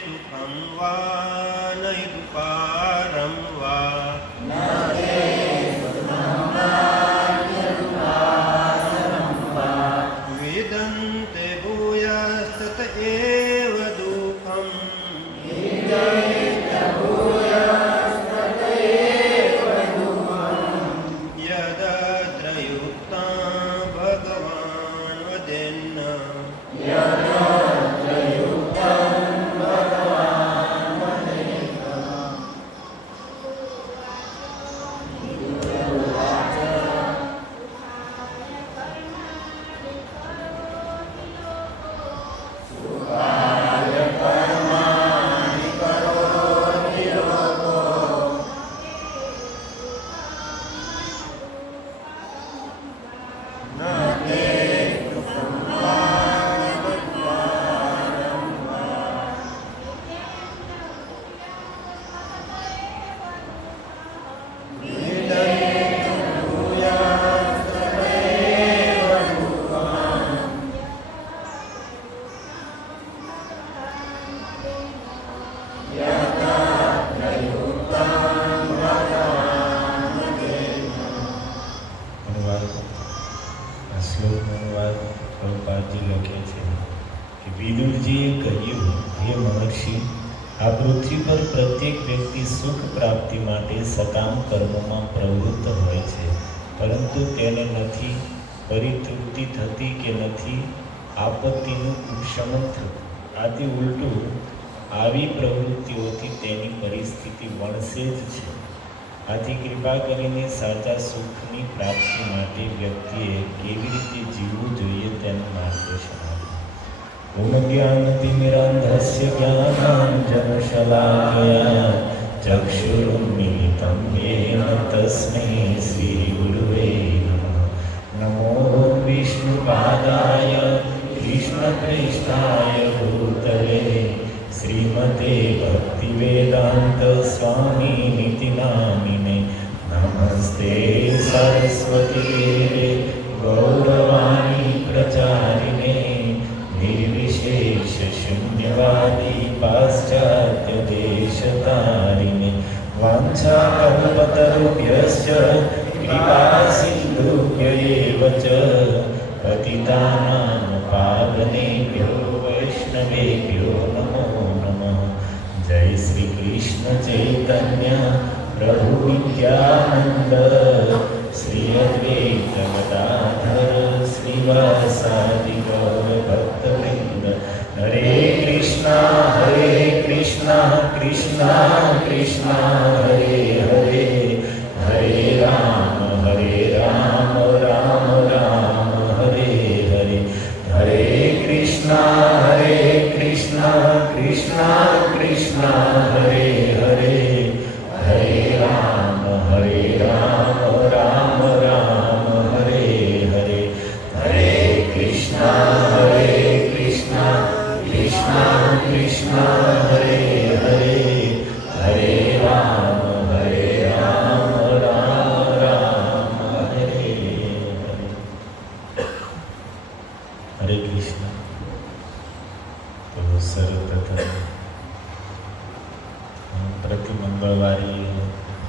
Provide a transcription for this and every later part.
સુખમ વા वेदन्ते भूयस्तत एव दुःखम् यदद्रयुक्ता भगवान् वदेन्न વિદુરજીએ કહ્યું, હે મહર્ષિ, આ પૃથ્વી પર પ્રત્યેક વ્યક્તિ સુખ પ્રાપ્તિ માટે સકામ કર્મોમાં પ્રવૃત્ત હોય છે, પરંતુ તેને નથી પરિતૃપ્તિ થતી કે નથી આપત્તિનું ઉપશમન થતું. આથી ઉલટું આવી પ્રવૃત્તિઓથી તેની પરિસ્થિતિ વણસે જ છે. આથી કૃપા કરીને સાચા સુખની પ્રાપ્તિ માટે વ્યક્તિએ કેવી રીતે જીવવું જોઈએ તેનું માર્ગદર્શન આપો. ઓમ જ્ઞાનતિમિરાંધસ્ય જ્ઞાનાંજનશલાકયા ચક્ષુરુન્મિલિतं येन તસ્મૈ શ્રીગુરુવે નમઃ. નમો વિષ્ણુપાદાય કૃષ્ણપ્રેષ્ઠાય ભૂતલે શ્રીમતે ભક્તિવેદાંત સ્વામીનિતિ નામિને. નમસ્તે સરસ્વતી ગૌરવાણી પ્રચારિણે નિર્વિશેષ શૂન્યવાદી પાશ્ચાત્ય દેશતારિણે. વાંછાકલ્પતરુભ્યશ્ચ કૃપા સિંધુભ્ય એવ ચ પતિતાનાં પાવનેભ્યો વૈષ્ણવેભ્યો નમો નમઃ. જય શ્રી કૃષ્ણ ચૈતન્ય પ્રભુ નિત્યાનંદ શ્રી અદ્વૈત ગદાધર શ્રીવાસાદિ ગૌર ભક્તવૃંદ. હરે કૃષ્ણ કૃષ્ણ કૃષ્ણ હરે હરે, હરે રામ રામ રામ હરે હરે. હરે કૃષ્ણ કૃષ્ણ કૃષ્ણ હરે હરે, હરે રામ રામ રામ હરે હરે. હરે કૃષ્ણ કૃષ્ણ કૃષ્ણ હરે હરે, હરે રામ રામ રામ હરે હરે. હરે કૃષ્ણ. તો સર્વપ્રથમ પ્રતિ મંગળવારે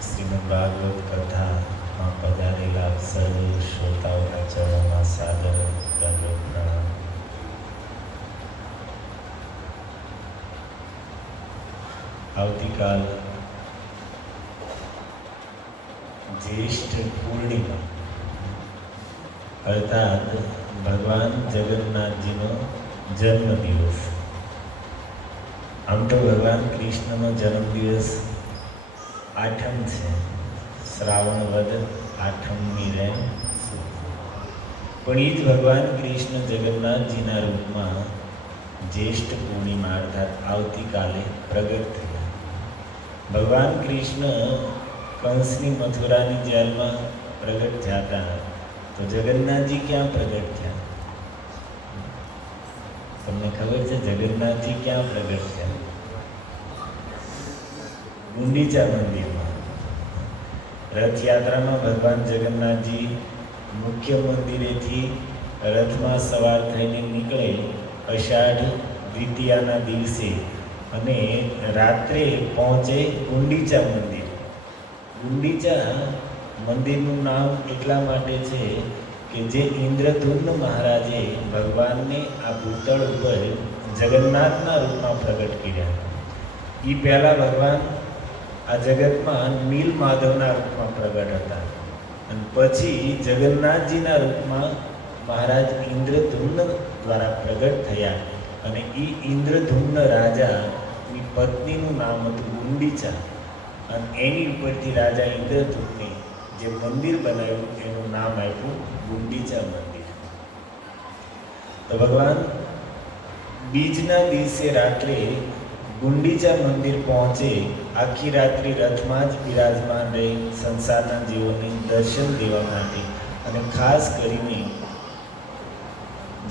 શ્રીમદ ભાગવત કથામાં પધારેલા આપ સર્વ શ્રોતાઓના ચરણોમાં સાદર દંડવત પ્રણામ. આવતીકાલ જ્યેષ્ઠ પૂર્ણિમા અર્થાત ભગવાન જગન્નાથજીનો જન્મદિવસ. આમ તો ભગવાન કૃષ્ણનો જન્મદિવસ આઠમ છે, શ્રાવણ વદ આઠમની રેમ. પણ એ જ ભગવાન કૃષ્ણ જગન્નાથજીના રૂપમાં જ્યેષ્ઠ પૂર્ણિમા અર્થાત આવતીકાલે પ્રગટ થયા. ભગવાન કૃષ્ણ કંસની મથુરાની જેલમાં પ્રગટ થયા હતા, તો જગન્નાથજી ક્યાં પ્રગટ થયા? તમને ખબર છે જગન્નાથજી ક્યાં પ્રગટ થયા? ગુંડીચા મંદિરમાં. રથયાત્રામાં ભગવાન જગન્નાથજી મુખ્ય મંદિરેથી રથમાં સવાર થઈને નીકળે. અષાઢ દ્વિતીયાના દિવસે અને રાત્રે પહોંચે ગુંડીચા મંદિર. ગુંડીચા મંદિરનું નામ એટલા માટે છે કે જે ઇન્દ્રધુમ્ન મહારાજે ભગવાનને આ ભૂતળ ઉપર જગન્નાથના રૂપમાં પ્રગટ કર્યા. એ પહેલાં ભગવાન આ જગતમાં નીલ માધવના રૂપમાં પ્રગટ હતા અને પછી જગન્નાથજીના રૂપમાં મહારાજ ઇન્દ્રધુમ્ન દ્વારા પ્રગટ થયા અને એ ઇન્દ્રધુમ્ન રાજાની પત્નીનું નામ હતું ગુંડીચા અને એની ઉપરથી રાજા ઇન્દ્રધુમ્ને જે મંદિર બનાવ્યું એનું નામ આપ્યું ગુંડીચા મંદિર. તો ભગવાન બીજના દિવસે રાત્રે ગુંડીચા મંદિર પહોંચે, આખી રાત્રિ રથમાં જ બિરાજમાન રહી સંસારના જીવોને દર્શન દેવા માટે. અને ખાસ કરીને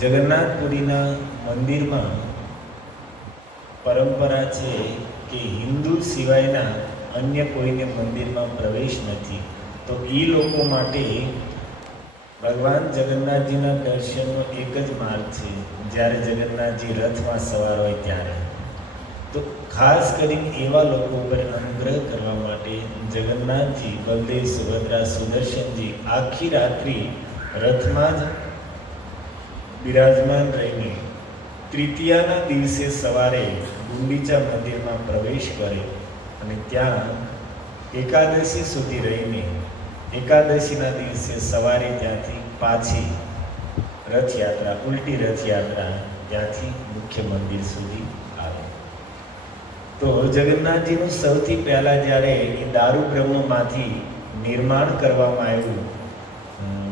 જગન્નાથપુરીના મંદિરમાં પરંપરા છે કે હિન્દુ સિવાયના અન્ય કોઈને મંદિરમાં પ્રવેશ નથી. તો એ લોકો માટે ભગવાન જગન્નાથજીના દર્શનનો એક જ માર્ગ છે, જ્યારે જગન્નાથજી રથમાં સવાર હોય ત્યારે. તો ખાસ કરીને એવા લોકો ઉપર અનુગ્રહ કરવા માટે જગન્નાથજી, બલદેવ, સુભદ્રા, સુદર્શનજી આખી રાત્રિ રથમાં જ બિરાજમાન રહીને તૃતીયાના દિવસે સવારે ગુંડીચા મંદિરમાં પ્રવેશ કરે અને ત્યાં એકાદશી સુધી રહીને એકાદશીના દિવસે સવારે ત્યાંથી પાછી રથયાત્રા, ઉલટી રથયાત્રા ત્યાંથી મુખ્ય મંદિર સુધી આવે. તો જગન્નાથજીનું સૌથી પહેલાં જ્યારે એ દારૂ બ્રહ્મમાંથી નિર્માણ કરવામાં આવ્યું,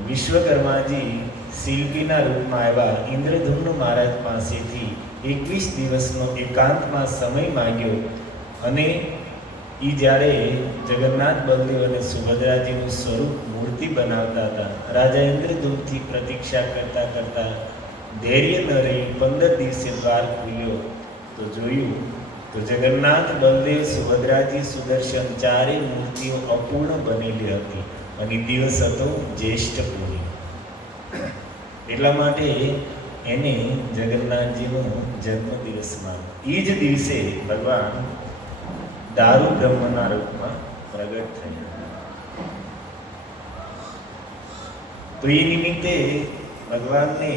વિશ્વકર્માજી શિલ્પીના રૂપમાં આવ્યા, ઇન્દ્રધુમ્ન મહારાજ પાસેથી 21 દિવસનો એકાંતમાં સમય માંગ્યો અને એ જ્યારે જગન્નાથ, બલદેવ અને સુભદ્રાજીનું સ્વરૂપ મૂર્તિ બનાવતા હતા, રાજા ઇન્દ્રધુમ્નથી પ્રતીક્ષા કરતાં કરતાં ધૈર્ય ન રહી 15 દિવસે દ્વાર ખુલ્યો તો જોયું તો જગન્નાથ, બલદેવ, સુભદ્રાજી, સુદર્શન ચારેય મૂર્તિઓ અપૂર્ણ બનેલી હતી અને દિવસ હતો જ્યેષ્ઠ પૂર્ણિમા. એટલા માટે એને જગન્નાથજીનો જન્મદિવસ માન્યો. એ જ દિવસે ભગવાન દારૂ બ્રહ્મના રૂપમાં પ્રગટ થયા. તો એ નિમિત્તે ભગવાનને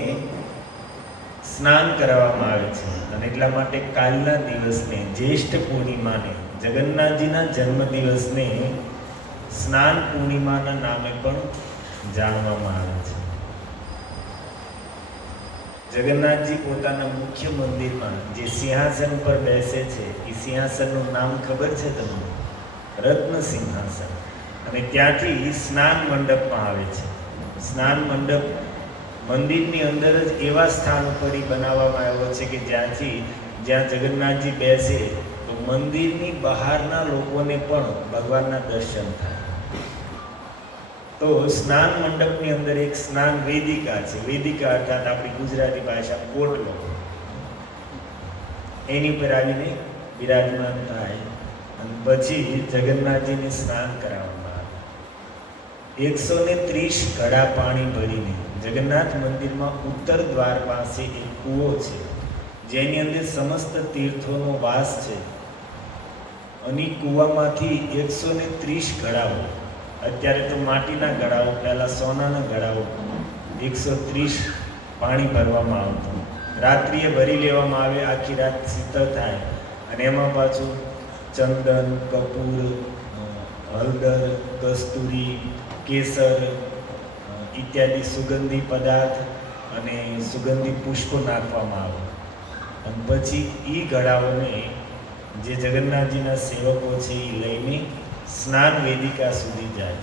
સ્નાન કરાવવામાં આવે છે અને એટલા માટે કાલના દિવસને, જ્યેષ્ઠ પૂર્ણિમાને, જગન્નાથજીના જન્મદિવસને સ્નાન પૂર્ણિમાના નામે પણ જાણવામાં આવે છે. જગન્નાથજી પોતાના મુખ્ય મંદિરમાં જે સિંહાસન પર બેસે છે એ સિંહાસનનું નામ ખબર છે તમને? રત્ન સિંહાસન. અને ત્યાંથી સ્નાન મંડપમાં આવે છે. સ્નાન મંડપ મંદિરની અંદર જ એવા સ્થાન ઉપર બનાવવામાં આવ્યો છે કે જ્યાં જગન્નાથજી બેસે તો મંદિરની બહારના લોકોને પણ ભગવાનના દર્શન થાય. તો સ્નાન મંડપની અંદર એક સ્નાન વેદિકા છે. વેદિકા અર્થાત આપણી ગુજરાતી ભાષા પોટલો. એની પર આવીને બિરાજમાન થાય અને પછી જગન્નાથજીને સ્નાન કરાવવામાં આવે. 130 ઘડા પાણી ભરીને જગન્નાથ મંદિરમાં ઉત્તર દ્વાર પાસે એક કૂવો છે જેની અંદર સમસ્ત તીર્થોનો વાસ છે. અને કૂવામાંથી 130 ઘડાઓ, અત્યારે તો માટીના ઘડાઓ, પહેલાં સોનાના ઘડાઓ, 130 પાણી ભરવામાં આવતું. રાત્રિએ ભરી લેવામાં આવે, આખી રાત શીતળ થાય અને એમાં પાછું ચંદન, કપૂર, હળદર, કસ્તુરી, કેસર ઇત્યાદિ સુગંધી પદાર્થ અને સુગંધી પુષ્પો નાખવામાં આવે. અને પછી એ ઘડાઓને જે જગન્નાથજીના સેવકો છે એ લઈને સ્નાન વેદિકા સુધી જાય.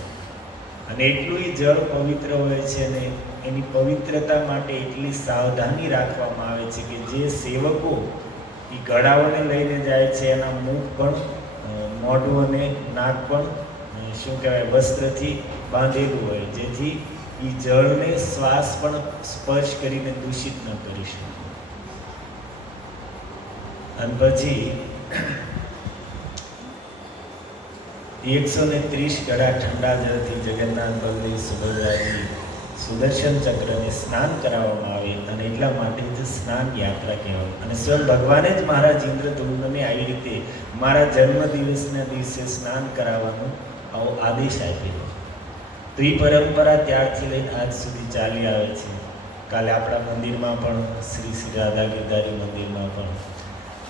અને એટલું જળ પવિત્ર હોય છે અને એની પવિત્રતા માટે એટલી સાવધાની રાખવામાં આવે છે કે જે સેવકો એ ઘડાઓને લઈને જાય છે એના મુખ પણ, મોઢું અને નાક પણ શું કહેવાય વસ્ત્રથી બાંધેલું હોય, જેથી એ જળને શ્વાસ પણ સ્પર્શ કરીને દૂષિત ન કરી શકે. અને પછી 130 ઘડા ઠંડા જળથી જગન્નાથ, બલદેવ, સુભદ્રાજી, સુદર્શન ચક્રને સ્નાન કરાવવામાં આવે અને એટલા માટે જ સ્નાન યાત્રા કહેવાય. અને સ્વયં ભગવાને જ મહારાજ ઇન્દ્રદ્યુમ્નને આવી રીતે મારા જન્મદિવસના દિવસે સ્નાન કરાવવાનો આવો આદેશ આપેલો. તો એ પરંપરા ત્યારથી લઈને આજ સુધી ચાલી આવે છે. કાલે આપણા મંદિરમાં પણ શ્રી શ્રી રાધા ગિરધારી મંદિરમાં પણ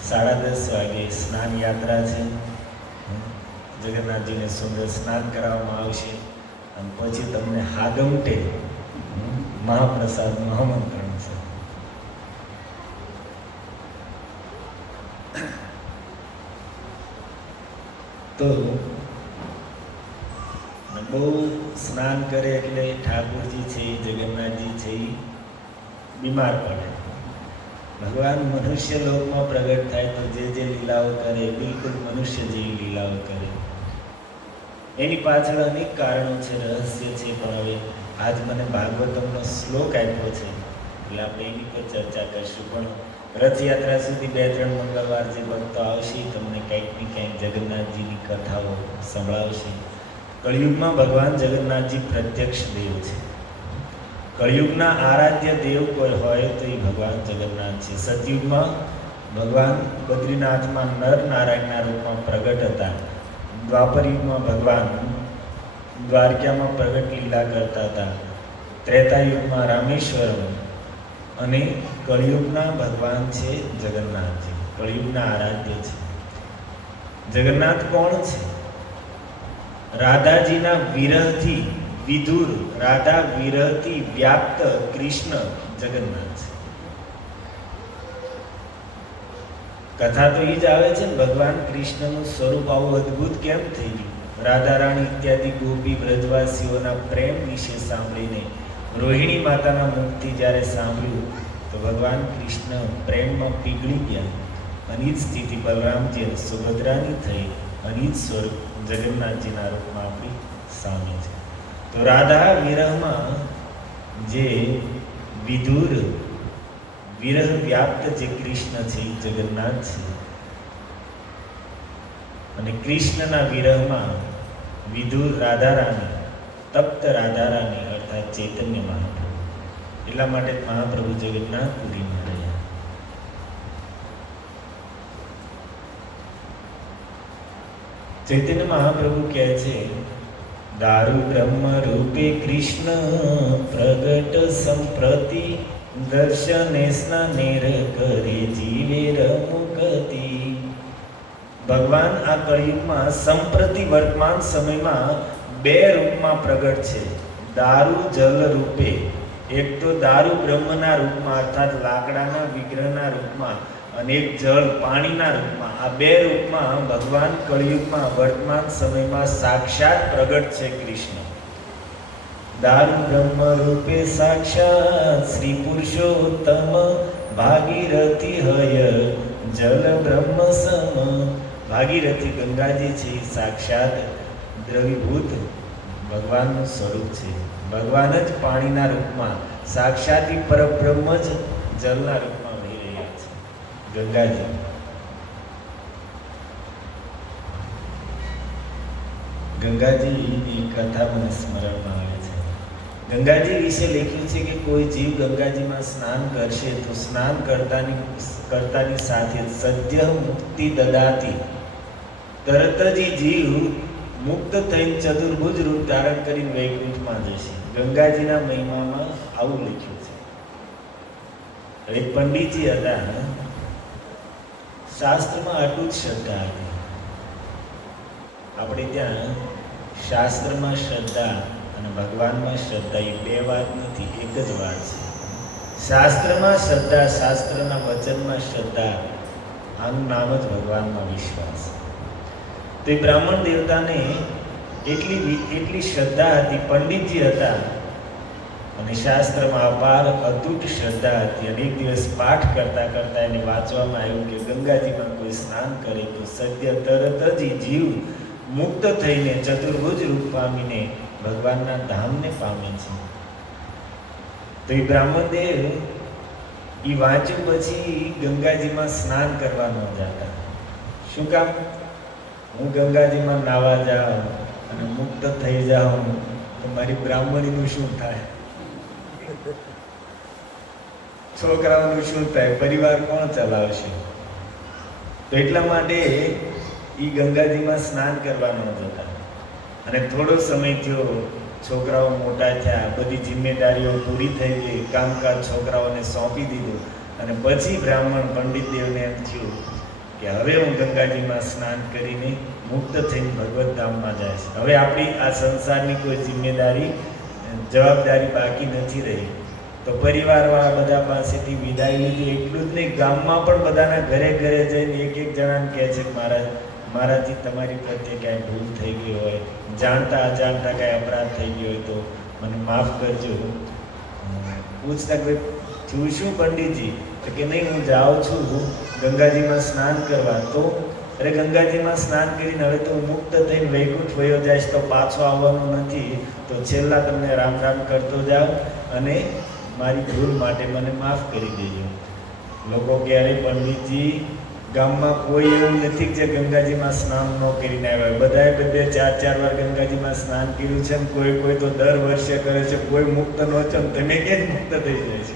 10:30 વાગે સ્નાન યાત્રા છે. જગન્નાથજીને સુંદર સ્નાન કરાવવામાં આવશે અને પછી તમને હાગમટે મહાપ્રસાદ મહામંત્રણ છે. તો બહુ સ્નાન કરે એટલે ઠાકોરજી છે, જગન્નાથજી છે, એ બીમાર પડે. ભગવાન મનુષ્ય લોકમાં પ્રગટ થાય તો જે લીલાઓ કરે બિલકુલ મનુષ્ય જેવી લીલાઓ કરે. એની પાછળ અનેક કારણો છે, રહસ્ય છે. પણ હવે આજ મને ભાગવતમનો શ્લોક આપ્યો છે એટલે આપણે એની પર ચર્ચા કરીશું. પણ રથયાત્રા સુધી 2-3 મંગળવાર જે ભક્તો આવશે તમને કંઈક ને કંઈક જગન્નાથજીની કથાઓ સંભળાવશે. કળિયુગમાં ભગવાન જગન્નાથજી પ્રત્યક્ષ દેવ છે. કળિયુગના આરાધ્ય દેવ કોઈ હોય તો એ ભગવાન જગન્નાથ છે. સતયુગમાં ભગવાન બદ્રીનાથમાં નર નારાયણના રૂપમાં પ્રગટ હતા. દ્વાપર યુગમાં ભગવાન દ્વારકામાં પ્રગટ લીલા કરતા હતા. ત્રેતાયુગમાં રામેશ્વરમ અને કળિયુગના ભગવાન છે જગન્નાથજી. કળિયુગના આરાધ્ય છે. જગન્નાથ કોણ છે? રાધાજીના વિરહથી વિધુર, રાધા વિરહથી વ્યાપ્ત કૃષ્ણ જગન્નાથ છે. કથા તો એ જ આવે છે ને, ભગવાન કૃષ્ણનું સ્વરૂપ આવું અદ્ભુત કેમ થઈ ગયું? રાધા રાણી ઇત્યાદિ ગોપી વ્રજવાસીઓના પ્રેમ વિશે સાંભળીને રોહિણી માતાના મુખથી જ્યારે સાંભળ્યું તો ભગવાન કૃષ્ણ પ્રેમમાં પીગળી ગયા. અને એ જ સ્થિતિ બલરામજી અને સુભદ્રાની થઈ અને એ જ સ્વરૂપ જગન્નાથજીના રૂપમાં આપણી સામે છે. તો રાધા વિરહમાં જે વિધુર વિરહ વ્યાપ્ત જે કૃષ્ણ છે એ જગન્નાથ છે. અને કૃષ્ણના વિરહમાં વિધુર રાધા રાણી, તપ્ત રાધા રાણી અર્થાત ચૈતન્ય મહાપ્રભુ. એટલા માટે મહાપ્રભુ જગન્નાથપુરીમાં રહ્યા. ચૈતન્ય મહાપ્રભુ કહે છે, દારૂ બ્રહ્મ રૂપે કૃષ્ણ પ્રગટ સંપ્રતિ દર્શને સ્નાનેર કરે જીવે રમુકતિ. ભગવાન આ કળિયુગમાં સંપ્રતિ વર્તમાન સમયમાં 2 રૂપમાં પ્રગટ છે. દારૂ જલ રૂપે, એક તો દારૂ બ્રહ્મના રૂપમાં અર્થાત લાકડાના વિગ્રહના રૂપમાં, અને એક જળ પાણીના રૂપમાં. આ 2 રૂપમાં ભગવાન કળિયુગમાં વર્તમાન સમયમાં સાક્ષાત પ્રગટ છે કૃષ્ણ. દારૂ બ્રહ્મ રૂપે સાક્ષાત શ્રી પુરુષોત્તમ ભાગીરથી હય જલ બ્રહ્મ સમ. ભાગીરથી ગંગાજી છે, સાક્ષાત દ્રવીભૂત ભગવાનનું સ્વરૂપ છે. ભગવાન જ પાણીના રૂપમાં સાક્ષાત પરબ્રહ્મ જ જલના રૂપમાં વહી રહ્યા છે. ગંગાજી ગંગાજીની કથા મને સ્મરણમાં આવે છે. ગંગાજી વિશે લખ્યું છે કે કોઈ જીવ ગંગાજીમાં સ્નાન કરશે તો સ્નાન કરતાની સાથે સદ્ય મુક્તિ દદાતી, તરત જ જીવ મુક્ત થઈને ચતુર્ભુજ રૂપ ધારણ કરીને વૈકુંઠમાં જશે. ગંગાજીના મહિમામાં આવું લખ્યું છે. એક પંડિતજી હતા, શાસ્ત્રમાં અટૂટ શ્રદ્ધા હતી. આપણે ત્યાં શાસ્ત્રમાં શ્રદ્ધા અને ભગવાનમાં શ્રદ્ધા એ 2 વાત નથી, એક જ વાત છે. શાસ્ત્રમાં શ્રદ્ધા, શાસ્ત્રના વચનમાં શ્રદ્ધા, આનું નામ જ ભગવાનમાં વિશ્વાસ. તો એ બ્રાહ્મણ દેવતાને એટલી શ્રદ્ધા હતી, પંડિતજી હતા અને શાસ્ત્રમાં અપાર અતૂટ શ્રદ્ધા હતી. અને એક દિવસ પાઠ કરતા કરતા એને વાંચવામાં આવ્યું કે ગંગાજીમાં કોઈ સ્નાન કરે તો સદ્ય તરત જ જીવ મુક્ત થઈને ચતુર્ભુજ રૂપ પામીને ભગવાનના ધામને પામે છે. તો એ બ્રાહ્મણદેવ એ વાંચ્યું પછી ગંગાજીમાં સ્નાન કરવા ન જતા. શું કામ? હું ગંગાજીમાં નાવા જાઉં અને મુક્ત થઈ જાઉં તો મારી બ્રાહ્મણીનું શું થાય? છોકરાઓનું શું થાય, પરિવાર કોણ ચલાવશે? તો એટલા માટે એ ગંગાજીમાં સ્નાન કરવા ન જતા. અને થોડો સમય થયો, છોકરાઓ મોટા થયા, બધી જિમ્મેદારીઓ પૂરી થઈ ગઈ, કામકાજ છોકરાઓને સોંપી દીધું. અને પછી બ્રાહ્મણ પંડિત દેવને એમ થયું કે હવે હું ગંગાજીમાં સ્નાન કરીને મુક્ત થઈને ભગવત ધામમાં જઈશ. હવે આપણી આ સંસારની કોઈ જિમ્મેદારી જવાબદારી બાકી નથી રહી. તો પરિવારવાળા બધા પાસેથી વિદાય લીધી. એટલું જ નહીં, ગામમાં પણ બધાના ઘરે ઘરે જઈને એક જણાને કહે છે કે મારાથી તમારી પ્રત્યે કાંઈ ભૂલ થઈ ગઈ હોય, જાણતા અજાણતા કાંઈ અપરાધ થઈ ગયો હોય તો મને માફ કરજો. પૂછતા કોઈ થયું શું પંડિતજી? તો કે નહીં, હું જાઉં છું ગંગાજીમાં સ્નાન કરવા. તો અરે ગંગાજીમાં સ્નાન કરીને હવે તો હું મુક્ત થઈને વૈકુંઠ વયો જઈશ, તો પાછો આવવાનું નથી. તો છેલ્લા તમને રામ રામ કરતો જાઓ અને મારી ભૂલ માટે મને માફ કરી દેજો. લોકો કહે અરે પંડિતજી, ગામમાં કોઈ એવું નથી જે ગંગાજીમાં સ્નાન ન કરીને આવ્યા. બધાએ 2-4 વાર ગંગાજીમાં સ્નાન કર્યું છે. કોઈ તો દર વર્ષે કરે છે. કોઈ મુક્ત ન છે. તમે ક્યાં મુક્ત થઈ જાય છે?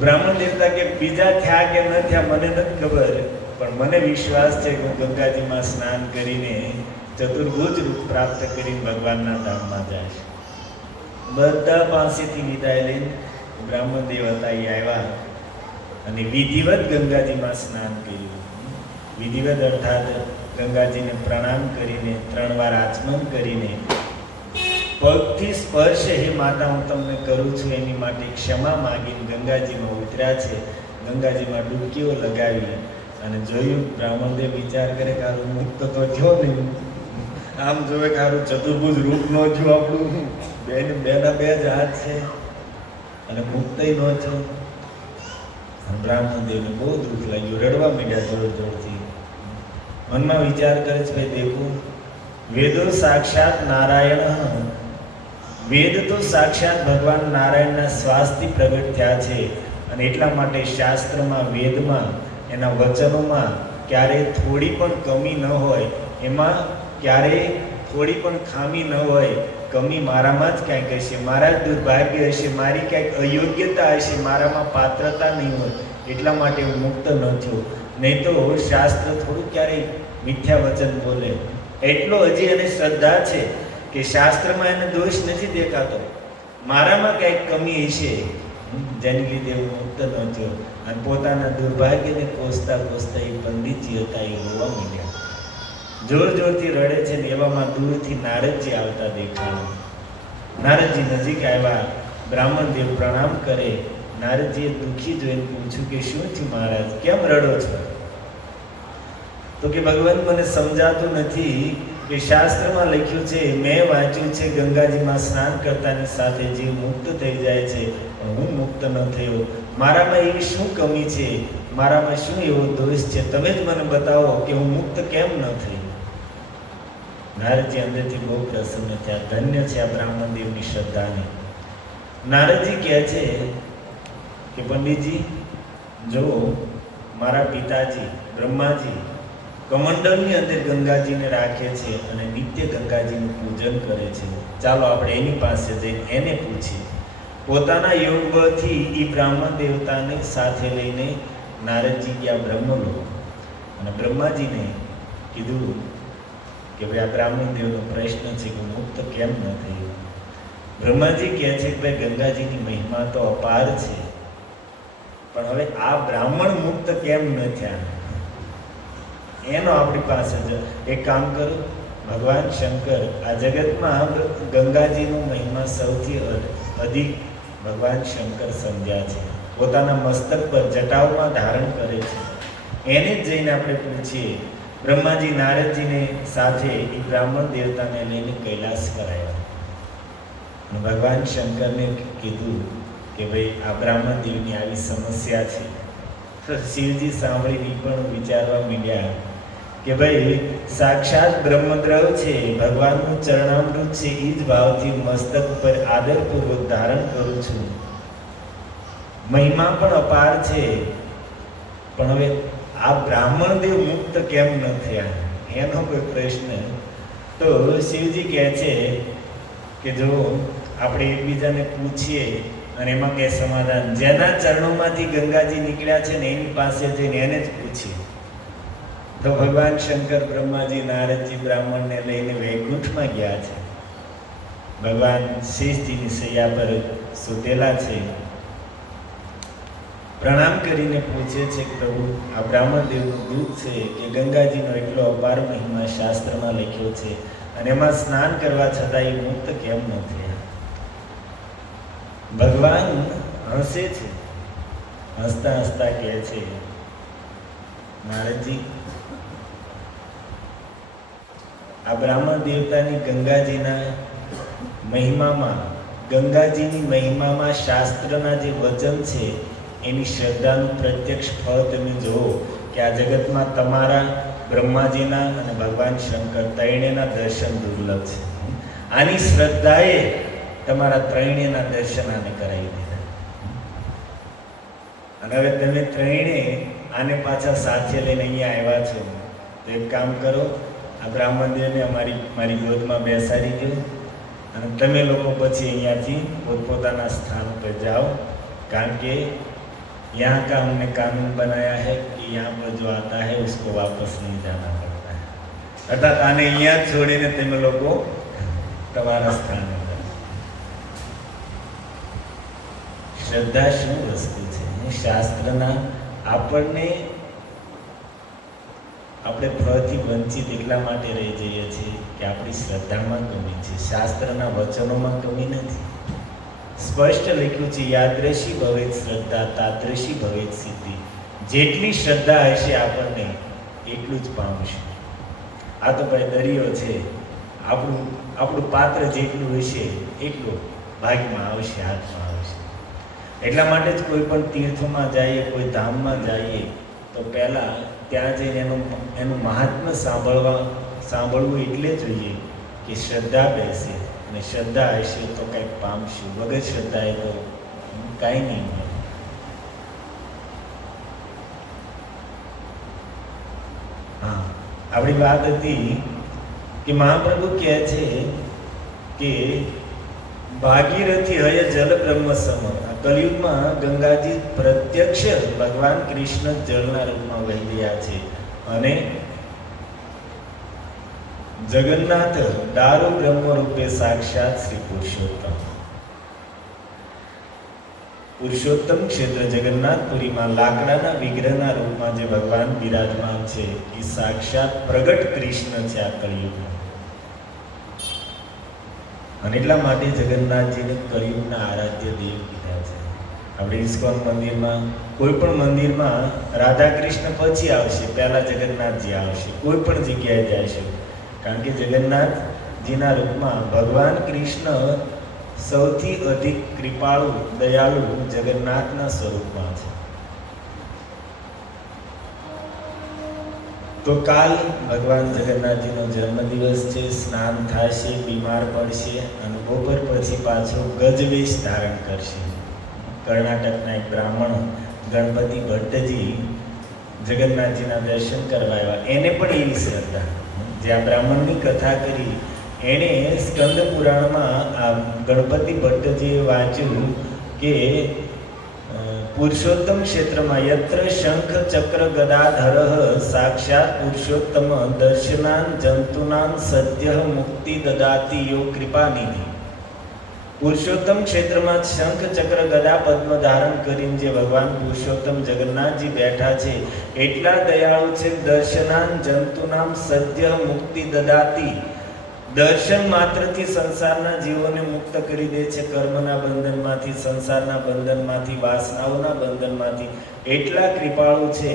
બ્રાહ્મણ દેવતા કે બીજા થયા કે ન થયા મને નથી ખબર, પણ મને વિશ્વાસ છે કે હું ગંગાજીમાં સ્નાન કરીને ચતુર્ભુજ રૂપ પ્રાપ્ત કરીને ભગવાનના ધામમાં જઈશ. બધા પાસેથી વિદાય લઈને બ્રાહ્મણ દેવતા આવ્યા અને વિધિવત ગંગાજીમાં સ્નાન કર્યું. વિધિવત અર્થાત ગંગાજીને પ્રણામ કરીને 3 વાર આચમન કરીને પગથી સ્પર્શ હે માતા હું તમને કરું છું એની માટે ક્ષમા માગીને ગંગાજીમાં ઉતર્યા છે. ગંગાજીમાં ડૂબકીઓ લગાવી અને જોયું. બ્રાહ્મણદેવ વિચાર કરે કે હારું મુક્ત તો થયો નહીં, આમ જોવે કે હારું ચતુર્ભુજ રૂપ ન થયું આપણું, બેના બે જ હાથ છે અને મુક્તય ન થયો. બ્રાહ્મણદેવને બહુ દુઃખ લાગ્યું, રડવા માંડ્યા જોર જોરથી. મનમાં વિચાર કરે છે ભાઈ દેખું, વેદો સાક્ષાત નારાયણ, વેદ તો સાક્ષાત ભગવાન નારાયણના શ્વાસથી પ્રગટ થયા છે. અને એટલા માટે શાસ્ત્રમાં, વેદમાં, એના વચનોમાં ક્યારેય થોડી પણ કમી ન હોય, એમાં ક્યારેય થોડી પણ ખામી ન હોય. કમી મારામાં જ ક્યાંક હશે, મારા જ દુર્ભાગ્ય હશે, મારી ક્યાંક અયોગ્યતા હશે, મારામાં પાત્રતા નહીં હોય, એટલા માટે હું મુક્ત ન થયો. નહીં તો શાસ્ત્ર થોડું ક્યારેય મિથ્યા વચન બોલે. એટલો હજી એને શ્રદ્ધા છે કે શાસ્ત્રમાં એને દોષ નથી દેખાતો, મારામાં કંઈક કમી હશે જેની લીધે હું મુક્ત ન થયો. અને પોતાના દુર્ભાગ્યને કોસતા કોસતા એ પંડિતજી હતા એ રોવા માંડ્યા, જોર જોરથી રડે છે. ને એવામાં દૂરથી નારદજી આવતા દેખાયા. નારદજી નજીક આવ્યા, બ્રાહ્મણદેવ પ્રણામ કરે. નારદજીએ દુઃખી જોઈને પૂછ્યું કે શું થયું મહારાજ, કેમ રડો છો? તો કે ભગવાન મને સમજાતું નથી કે શાસ્ત્રમાં લખ્યું છે, મેં વાંચ્યું છે ગંગાજીમાં સ્નાન કરતાની સાથે જીવ મુક્ત થઈ જાય છે, પણ હું મુક્ત ન થયો. મારામાં એવી શું કમી છે, મારામાં શું એવો દોષ છે, તમે જ મને બતાવો કે હું મુક્ત કેમ ન થઈ. નારદજી અંદરથી બહુ પ્રસન્ન થયા. ધન્ય છે આ બ્રાહ્મણદેવની શ્રદ્ધાને. નારદજી કહે છે કે પંડિતજી જુઓ, મારા પિતાજી બ્રહ્માજી કમંડલની અંદર ગંગાજીને રાખે છે અને નિત્ય ગંગાજીનું પૂજન કરે છે. ચાલો આપણે એની પાસે જઈને એને પૂછીએ. પોતાના યોગથી એ બ્રાહ્મણ દેવતાને સાથે લઈને નારદજી ગયા બ્રહ્મલોક અને બ્રહ્માજીને કીધું કે ભાઈ આ બ્રાહ્મણ દેવનો પ્રશ્ન છે કે મુક્ત કેમ ન થયું. બ્રહ્માજી કહે છે કે ભાઈ ગંગાજીની મહિમા તો અપાર છે, પણ હવે આ બ્રાહ્મણ મુક્ત કેમ ન થયા એનો આપણી પાસે જ એક કામ કરું. ભગવાન શંકર આ જગતમાં ગંગાજીનો મહિમા સૌથી અધિક ભગવાન શંકર સમજ્યા છે. પોતાના મસ્તક પર જટાઓમાં ધારણ કરે છે. એને જ જઈને આપણે પૂછીએ. બ્રહ્માજી નારદજીને સાથે એ બ્રાહ્મણ દેવતાને લઈને કૈલાસ કરાયા. ભગવાન શંકરને કીધું કે ભાઈ આ બ્રાહ્મણ દેવની આવી સમસ્યા છે. તો શિવજી સાંભળીને પણ વિચારવા માંડ્યા કે ભાઈ સાક્ષાત બ્રહ્મદ્રવ છે, ભગવાનનું ચરણામૃત છે, એ જ ભાવથી મસ્તક પર આદરપૂર્વક ધારણ કરું છું. મહિમા પણ અપાર છે, પણ હવે આ બ્રાહ્મણ દેવ મુક્ત કેમ ન થયા એનો કોઈ પ્રશ્ન. તો શિવજી કહે છે કે જો આપણે એકબીજાને પૂછીએ અને એમાં કંઈ સમાધાન, જેના ચરણોમાંથી ગંગાજી નીકળ્યા છે ને એની પાસે જઈને એને જ પૂછીએ. તો ભગવાન શંકર, બ્રહ્માજી, નારદજી બ્રાહ્મણને લઈને વૈકુંઠમાં ગયા છે. ભગવાન શેષજીની સૈયા પર સૂતેલા છે. પ્રણામ કરીને પૂછે છે કે પ્રભુ, આ બ્રાહ્મણ દેવનું દૂત છે કે ગંગાજીનો એટલો અપાર મહિમા શાસ્ત્રમાં લખ્યો છે અને એમાં સ્નાન કરવા છતાં એ મુક્ત કેમ ન થયા? ભગવાન હસે છે. હસતા હસતા કહે છે, નારદજી, આ બ્રાહ્મણ દેવતાની ગંગાજીની મહિમામાં શાસ્ત્રના જે વચન છે એની શ્રદ્ધાનું પ્રત્યક્ષ ફળ તમે જુઓ કે આ જગતમાં તમારા, બ્રહ્માજીના અને ભગવાન શંકર ત્રણેયના દર્શન દુર્લભ છે. આની શ્રદ્ધાએ તમારા ત્રણેયના દર્શન આને કરાવી દીધા. અને હવે તમે ત્રણેય આને પાછા સાથે લઈને અહીંયા આવ્યા છો, તો એક કામ કરો, આ બ્રાહ્મણદેવને મારી ગોદમાં બેસાડી દો અને તમે લોકો પછી અહીંયાથી પોતપોતાના સ્થાન પર જાઓ, કારણ કે यहाँ का हमने कानून बनाया है कि यहाँ पर जो आता है उसको वापस नहीं जाना पड़ता है. अर्थात आने यहाँ छोड़ीने તમે લોકો તમારા સ્થાને જાઓ. શ્રદ્ધા શું વસ્તુ છે? શાસ્ત્રના આપણે ફળથી વંચિત એટલા માટે રહી જઈએ છીએ કે આપણી શ્રદ્ધામાં કમી છે. શાસ્ત્રના વચનોમાં કમી નથી. સ્પષ્ટ લખ્યું છે, યાદૃશી ભવેત શ્રદ્ધા તાદૃશી ભવેત સિદ્ધિ. જેટલી શ્રદ્ધા હશે આપણને એટલું જ પામશું. આ તો ભાઈ દરિયો છે, આપણું પાત્ર જેટલું હશે એટલું ભાગ્યમાં આવશે, હાથમાં આવશે. એટલા માટે જ કોઈ પણ તીર્થમાં જઈએ, કોઈ ધામમાં જઈએ તો પહેલાં ત્યાં જઈને એનું મહાત્મ્ય સાંભળવું એટલે જોઈએ કે શ્રદ્ધા બેસે, અને શ્રદ્ધા હશે તો કંઈક પામશું, વગર શ્રદ્ધા એ તો કાંઈ નહીં મળે. હા, આપણી વાત હતી કે મહાપ્રભુ કહે છે કે ભાગીરથી હય જલ બ્રહ્મ સમ. કલયુગમાં ગંગાજી પ્રત્યક્ષ ભગવાન કૃષ્ણ જળના રૂપમાં વહી રહ્યા છે અને જગન્નાથ દારૂ બ્રહ્મ રૂપે સાક્ષાત શ્રી પુરુષોત્તમ ક્ષેત્ર જગન્નાથપુરીમાં લાકડાના વિગ્રહના રૂપમાં જે ભગવાન બિરાજમાન છે એ સાક્ષાત પ્રગટ કૃષ્ણ છે આ કળિયુગમાં. અને એટલા માટે જગન્નાથજીને કળિયુગના આરાધ્ય દેવ કીધા છે. આપણે ઇસ્કોન મંદિરમાં, કોઈ પણ મંદિરમાં રાધા કૃષ્ણ પછી આવશે, પહેલા જગન્નાથજી આવશે. કોઈ પણ જગ્યાએ જાય છે, કારણ કે જગન્નાથજીના રૂપમાં ભગવાન કૃષ્ણ સૌથી અધિક કૃપાળુ, દયાળુ જગન્નાથના સ્વરૂપમાં છે. તો કાલ ભગવાન જગન્નાથજીનો જન્મદિવસ છે. સ્નાન થશે, બીમાર પડશે અને બપોર પછી પાછો ગજવેશ ધારણ કરશે. કર્ણાટકના એક બ્રાહ્મણ ગણપતિ ભટ્ટજી જગન્નાથજીના દર્શન કરવા આવ્યા. એને પણ એવી શ્રદ્ધા, જે આ બ્રાહ્મણની કથા કરી એણે સ્કંદ પુરાણમાં આ ગણપતિ ભટ્ટજીએ વાંચ્યું કે પુરુષોત્તમ ક્ષેત્રમાં યત્ર શંખ ચક્ર ગદાધર સાક્ષાત પુરુષોત્તમ દર્શનાન જંતુનામ સદ્ય મુક્તિ દદાતિ યો કૃપાનિધિ. પુરુષોત્તમ ક્ષેત્રમાં શંખ ચક્ર ગદા પદ્મ ધારણ કરીને જે ભગવાન પુરુષોત્તમ જગન્નાથજી બેઠા છે એટલા દયાળુ છે. દર્શનાન જંતુનામ સદ્ય મુક્તિ દદાતિ. દર્શન માત્રથી સંસારના જીવોને મુક્ત કરી દે છે, કર્મના બંધનમાંથી, સંસારના બંધનમાંથી, વાસનાઓના બંધનમાંથી. એટલા કૃપાળુ છે.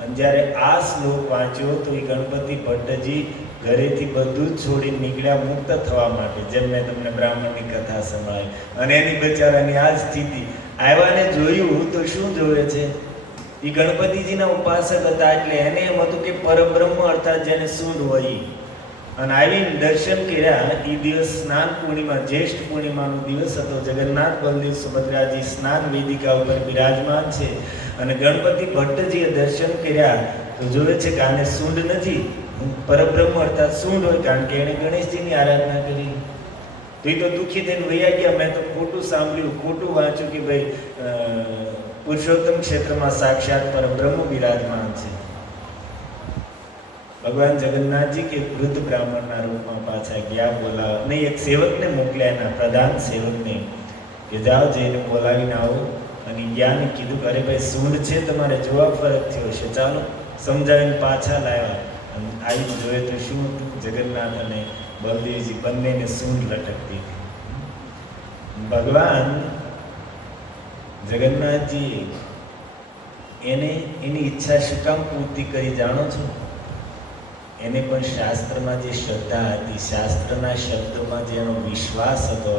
અને જ્યારે આ શ્લોક વાંચ્યો તો એ ગણપતિ ભટ્ટજી ઘરેથી બધું જ છોડીને નીકળ્યા મુક્ત થવા માટે, જેમ મેં તમને બ્રાહ્મણની કથા સંભળાવી. અને એની બચારાની આ સ્થિતિ. આવ્યાને જોયું તો શું જોવે છે? એ ગણપતિજીના ઉપાસક હતા, એટલે એને એમ હતું કે પરબ્રહ્મ અર્થાત જેને શુદ્ધ હોય. અને આવીને દર્શન કર્યા. એ દિવસ સ્નાન પૂર્ણિમા, જ્યેષ્ઠ પૂર્ણિમાનો દિવસ હતો. જગન્નાથ બલદેવ સુભદ્રાજી સ્નાન વેદિકા ઉપર બિરાજમાન છે. અને ગણપતિ ભટ્ટજીએ દર્શન કર્યા તો જોવે છે કે આને સૂંઢ નથી, પરબ્રહ્મ અર્થાત સૂંઢ હોય, કારણ કે એણે ગણેશજીની આરાધના કરી. તો એ તો દુઃખી થઈને વૈયા ગયા. મેં તો ખોટું સાંભળ્યું, ખોટું વાંચ્યું કે ભાઈ પુરુષોત્તમ ક્ષેત્રમાં સાક્ષાત પરબ્રહ્મ બિરાજમાન છે. ભગવાન જગન્નાથજી કે વૃદ્ધ બ્રાહ્મણના રૂપમાં પાછા ગયા, બોલાવા નહીં, એક સેવકને મોકલ્યા, એના પ્રધાન સેવકને, કે જાઓ જઈને બોલાવીને આવો. અને જ્ઞાને કીધું કે અરે ભાઈ સૂંઢ છે, તમારે જોવા ફરક થયો છે, ચાલો. સમજાવીને પાછા લાવ્યા. અને આવીને જોયે તો શું હતું? જગન્નાથ અને બલદેવજી બંનેને સૂંઢ લટકતી હતી. ભગવાન જગન્નાથજીએ એને એની ઈચ્છા શું કામ પૂર્તિ કરી જાણો છો? એને પણ શાસ્ત્રમાં જે શ્રદ્ધા હતી, શાસ્ત્રના શબ્દોમાં જેનો વિશ્વાસ હતો,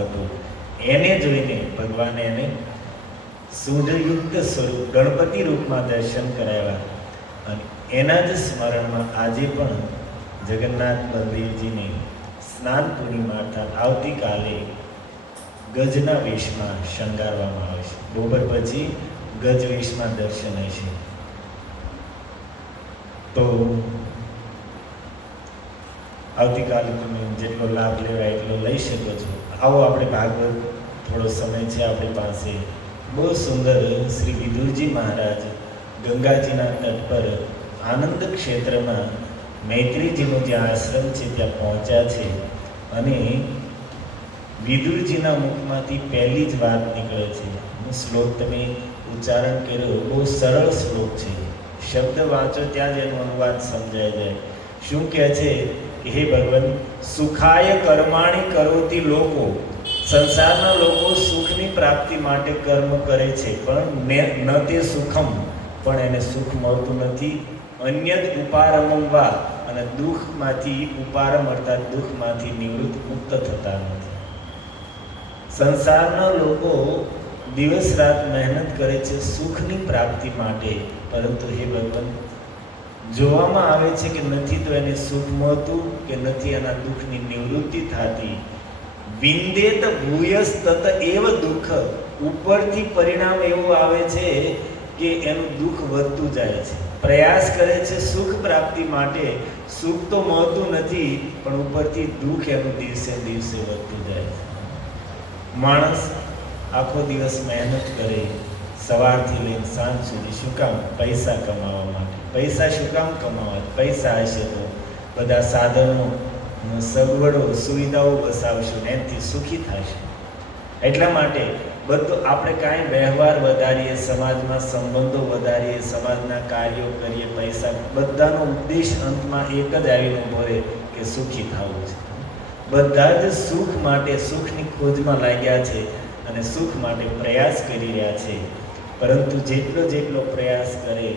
એને જોઈને ભગવાને એને સૂંઢયુક્ત સ્વરૂપ ગણપતિ રૂપમાં દર્શન કરાવ્યા. અને એના જ સ્મરણમાં આજે પણ જગન્નાથ બલદેવજીને સ્નાન પૂર્ણિમા અર્થાત આવતીકાલે ગજના વેશમાં શણગારવામાં આવે છે. બપોર પછી ગજ વેશમાં દર્શન હશે. તો આવતીકાલે તમે જેટલો લાભ લેવાય એટલો લઈ શકો છો. આવો આપણે ભાગવત, થોડો સમય છે આપણી પાસે. બહુ સુંદર શ્રી વિદુરજી મહારાજ ગંગાજીના તટ પર આનંદ ક્ષેત્રમાં મૈત્રીજીનો જ્યાં આશ્રમ છે ત્યાં પહોંચ્યા છે. અને વિદુરજીના મુખમાંથી પહેલી જ વાત નીકળે છે. શ્લોક તમે ઉચ્ચારણ કર્યો, બહુ સરળ શ્લોક છે. શબ્દ વાંચો ત્યાં જ એનો અનુવાદ સમજાય જાય. શું કહે છે કે હે ભગવાન, સુખાય કર્માણી કરોતી લોકો, સંસારના લોકો સુખની પ્રાપ્તિ માટે કર્મ કરે છે, પણ ન તે સુખમ, પણ એને સુખ મળતું નથી. અન્યદ ઉપારમમ વા, અને દુઃખમાંથી ઉપારમ અર્થાત દુઃખમાંથી નિવૃત્ત મુક્ત થતા નથી. સંસારના લોકો દિવસ રાત મહેનત કરે છે સુખની પ્રાપ્તિ માટે, પરંતુ હે ભગવાન, જોવામાં આવે છે કે નથી તો એને સુખ મળતું, કે નથી એના દુઃખની નિવૃત્તિ થતી. વિંદેત ભૂયસ તત એવ દુઃખ, ઉપરથી પરિણામ એવું આવે છે કે એનું દુઃખ વધતું જાય છે. પ્રયાસ કરે છે સુખ પ્રાપ્તિ માટે, સુખ તો મળતું નથી, પણ ઉપરથી દુઃખ એનું દિવસે દિવસે વધતું જાય છે. માણસ આખો દિવસ મહેનત કરે, સવારથી લઈને સાંજ સુધી, શું કામ? પૈસા કમાવા માટે. પૈસા શું કામ કમાવા? પૈસા હશે તો બધા સાધનો, સગવડો, સુવિધાઓ બસાવશું ને એનાથી સુખી થશે. એટલા માટે બધું આપણે કાંઈ વ્યવહાર વધારીએ, સમાજમાં સંબંધો વધારીએ, સમાજના કાર્યો કરીએ, પૈસા, બધાનો ઉદ્દેશ અંતમાં એક જ આવીને ઉભો રહે કે સુખી થવું છે. બધા જ સુખ માટે સુખની ખોજમાં લાગ્યા છે અને સુખ માટે પ્રયાસ કરી રહ્યા છે. પરંતુ જેટલો પ્રયાસ કરે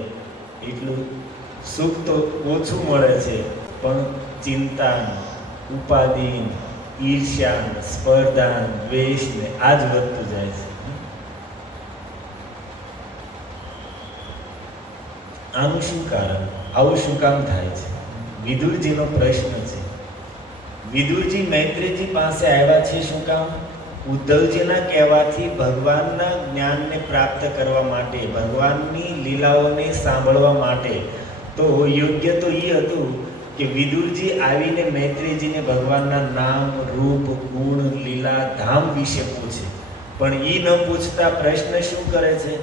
એટલું સુખ તો ઓછું મળે છે, પણ ચિંતા, ઉપાધિ, ઈર્ષ્યા, સ્પર્ધા, દ્વેષ ને આ જ વધતું જાય છે. આનું શું કારણ? આવું શું કામ થાય છે? વિદુરજીનો પ્રશ્ન છે. વિદુરજી મૈત્રીજી પાસે આવ્યા છે શું કામ? ઉદ્ધવજીના કહેવાથી ભગવાનના જ્ઞાનને પ્રાપ્ત કરવા માટે, ભગવાનની લીલાઓને સાંભળવા માટે. તો યોગ્ય તો એ હતું કે વિદુરજી આવીને મૈત્રીજીને ભગવાનના નામ, રૂપ, ગુણ, લીલા, ધામ વિશે પૂછે. પણ એ ન પૂછતા પ્રશ્ન શું કરે છે?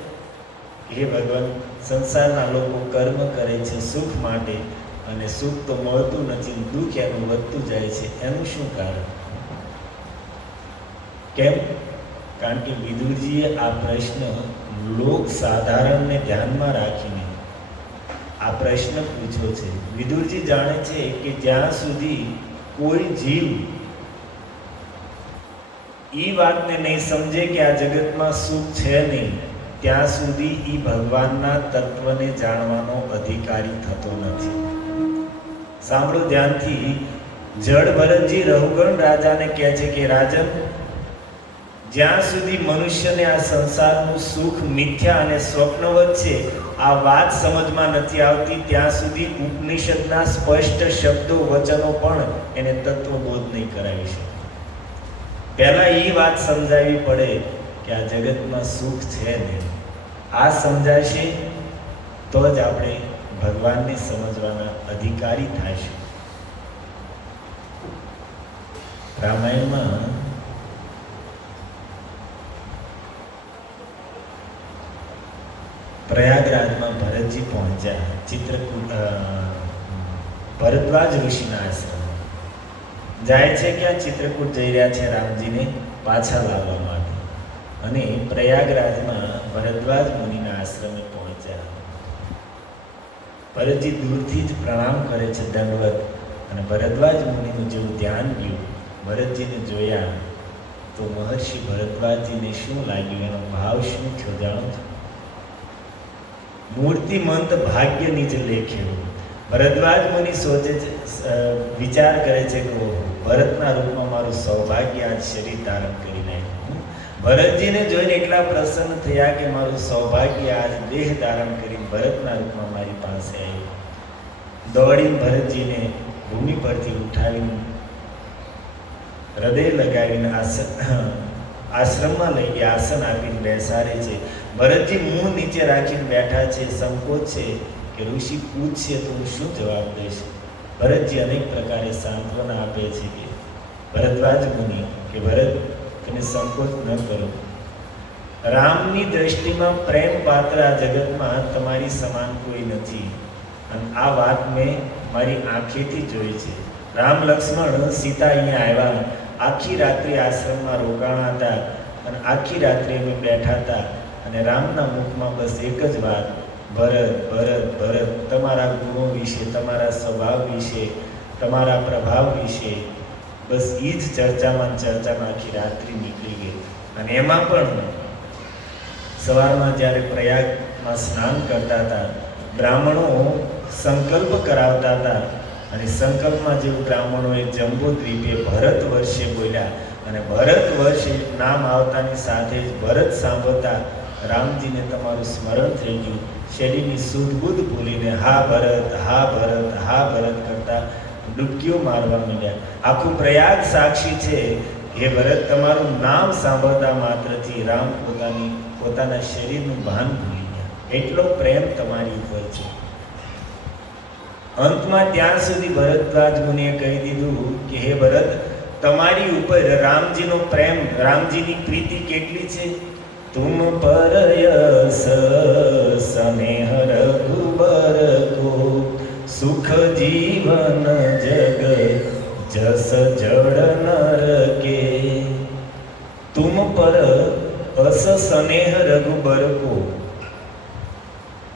હે ભગવાન, સંસારના લોકો કર્મ કરે છે સુખ માટે, અને સુખ તો મળતું નથી, દુઃખ એનું વધતું જાય છે. એનું શું કારણ? કેમ? કારણ કે વિદુરજીએ આ પ્રશ્ન લોક સાધારણને ધ્યાનમાં રાખીને આ પ્રશ્ન પૂછ્યો છે. વિદુરજી જાણે છે કે જ્યાં સુધી કોઈ જીવ એ વાતને નહીં સમજે કે આ જગતમાં સુખ છે નહીં, ત્યાં સુધી એ ભગવાનના તત્વને જાણવાનો અધિકારી થતો નથી. સાંભળો ધ્યાનથી. જડ ભરતજી રઘુગણ રાજાને કહે છે કે રાજન, જ્યાં સુધી મનુષ્યને આ સંસારનું સુખ મિથ્યા અને સ્વપ્નવત છે આ વાત સમજમાં નથી આવતી, ત્યાં સુધી ઉપનિષદના સ્પષ્ટ શબ્દો, વચનો પણ એને તત્વબોધ નહીં કરાવી શકે. પહેલા એ વાત સમજાવવી પડે કે આ જગતમાં સુખ છે નહીં. આ સમજાશે તો જ આપણે ભગવાનને સમજવાના અધિકારી થઈશું. રામાયણમાં પ્રયાગરાજમાં ભરતજી પહોંચ્યા ચિત્રકૂટ ભરદ્વાજ ઋષિના આશ્રમ જાય છે ક્યાં ચિત્રકૂટ જઈ રહ્યા છે રામજીને પાછા લાવવા માટે અને પ્રયાગરાજમાં ભરદ્વાજ મુનિના આશ્રમે પહોંચ્યા. ભરતજી દૂરથી જ પ્રણામ કરે છે દંડવત અને ભરદ્વાજ મુનિનું જેવું ધ્યાન ગયું ભરતજીને જોયા તો મહર્ષિ ભરદ્વાજજીને શું લાગ્યું એનો ભાવ શું થયો જાણો છો? મૂર્તિમંત ભાગ્યની જ લેખ્યું. ભરદ્વાજ મુનિ સોચે છે વિચાર કરે છે કે ઓહો ભરતના રૂપમાં મારું સૌભાગ્ય આજ શરીર ધારણ કરી નાખ્યું. ભરતજીને જોઈને એટલા પ્રસન્ન થયા કે મારું સૌભાગ્ય આજ દેહ ધારણ કરી ભરતના રૂપમાં મારી પાસે આવ્યું. દોડીને ભરતજીને ભૂમિ પરથી ઉઠાવીને હૃદય લગાવીને આશ્રમમાં લઈ ગયા, આસન આપીને બેસાડે છે. ભરતજી મુંહ નીચે રાખીને બેઠા છે, સંકોચ છે કે ઋષિ પૂછશે તો હું શું જવાબ દઈશ. ભરતજી અનેક પ્રકારે સાંત્વના આપે છે કે ભરદ્વાજ મુનિ કે ભરત તમે સંકોચ ન કરો. રામની દ્રષ્ટિમાં પ્રેમ પાત્ર આ જગતમાં તમારી સમાન કોઈ નથી અને આ વાત મેં મારી આંખેથી જોઈ છે. રામ લક્ષ્મણ સીતા અહીંયા આવ્યા, આખી રાત્રિ આશ્રમમાં રોકાણા હતા અને આખી રાત્રિ અમે બેઠા હતા અને રામના મુખમાં બસ એક જ વાત ભરત ભરત ભરત, તમારા ગુણો વિશે, તમારા સ્વભાવ વિશે, તમારા પ્રભાવ વિશે બસ એ જ ચર્ચામાં આખી રાત્રિ નીકળી ગઈ. અને એમાં પણ સવારમાં જ્યારે પ્રયાગમાં સ્નાન કરતા હતા બ્રાહ્મણો સંકલ્પ કરાવતા હતા અને સંકલ્પમાં જેવું બ્રાહ્મણોએ જંબુદ્વીપે ભરત વર્ષે બોલ્યા અને ભરત વર્ષે નામ આવતાની સાથે જ ભરત સાંભળતા રામજીને તમારું સ્મરણ થઈ ગયું. શરીરની સુધબુધ ભૂલીને હા ભરત હા ભરત હા ભરત કરતા ડૂબકીઓ મારવા માંડ્યા. આખું પ્રયાગ સાક્ષી છે હે ભરત તમારું નામ સાંભળતા માત્રથી રામ પોતાના શરીરનું ભાન ભૂલી ગયા. એટલો પ્રેમ તમારી ઉપર છે. અંતમાં ત્યાં સુધી ભરદ્વાજ મુનિએ કહી દીધું કે હે ભરત તમારી ઉપર રામજીનો પ્રેમ, રામજીની પ્રીતિ કેટલી છે. तुम पर यस स्नेह रघुबर को सुख जीवन जग जस जड़ नर के. तुम पर अस स्नेह रघुबर को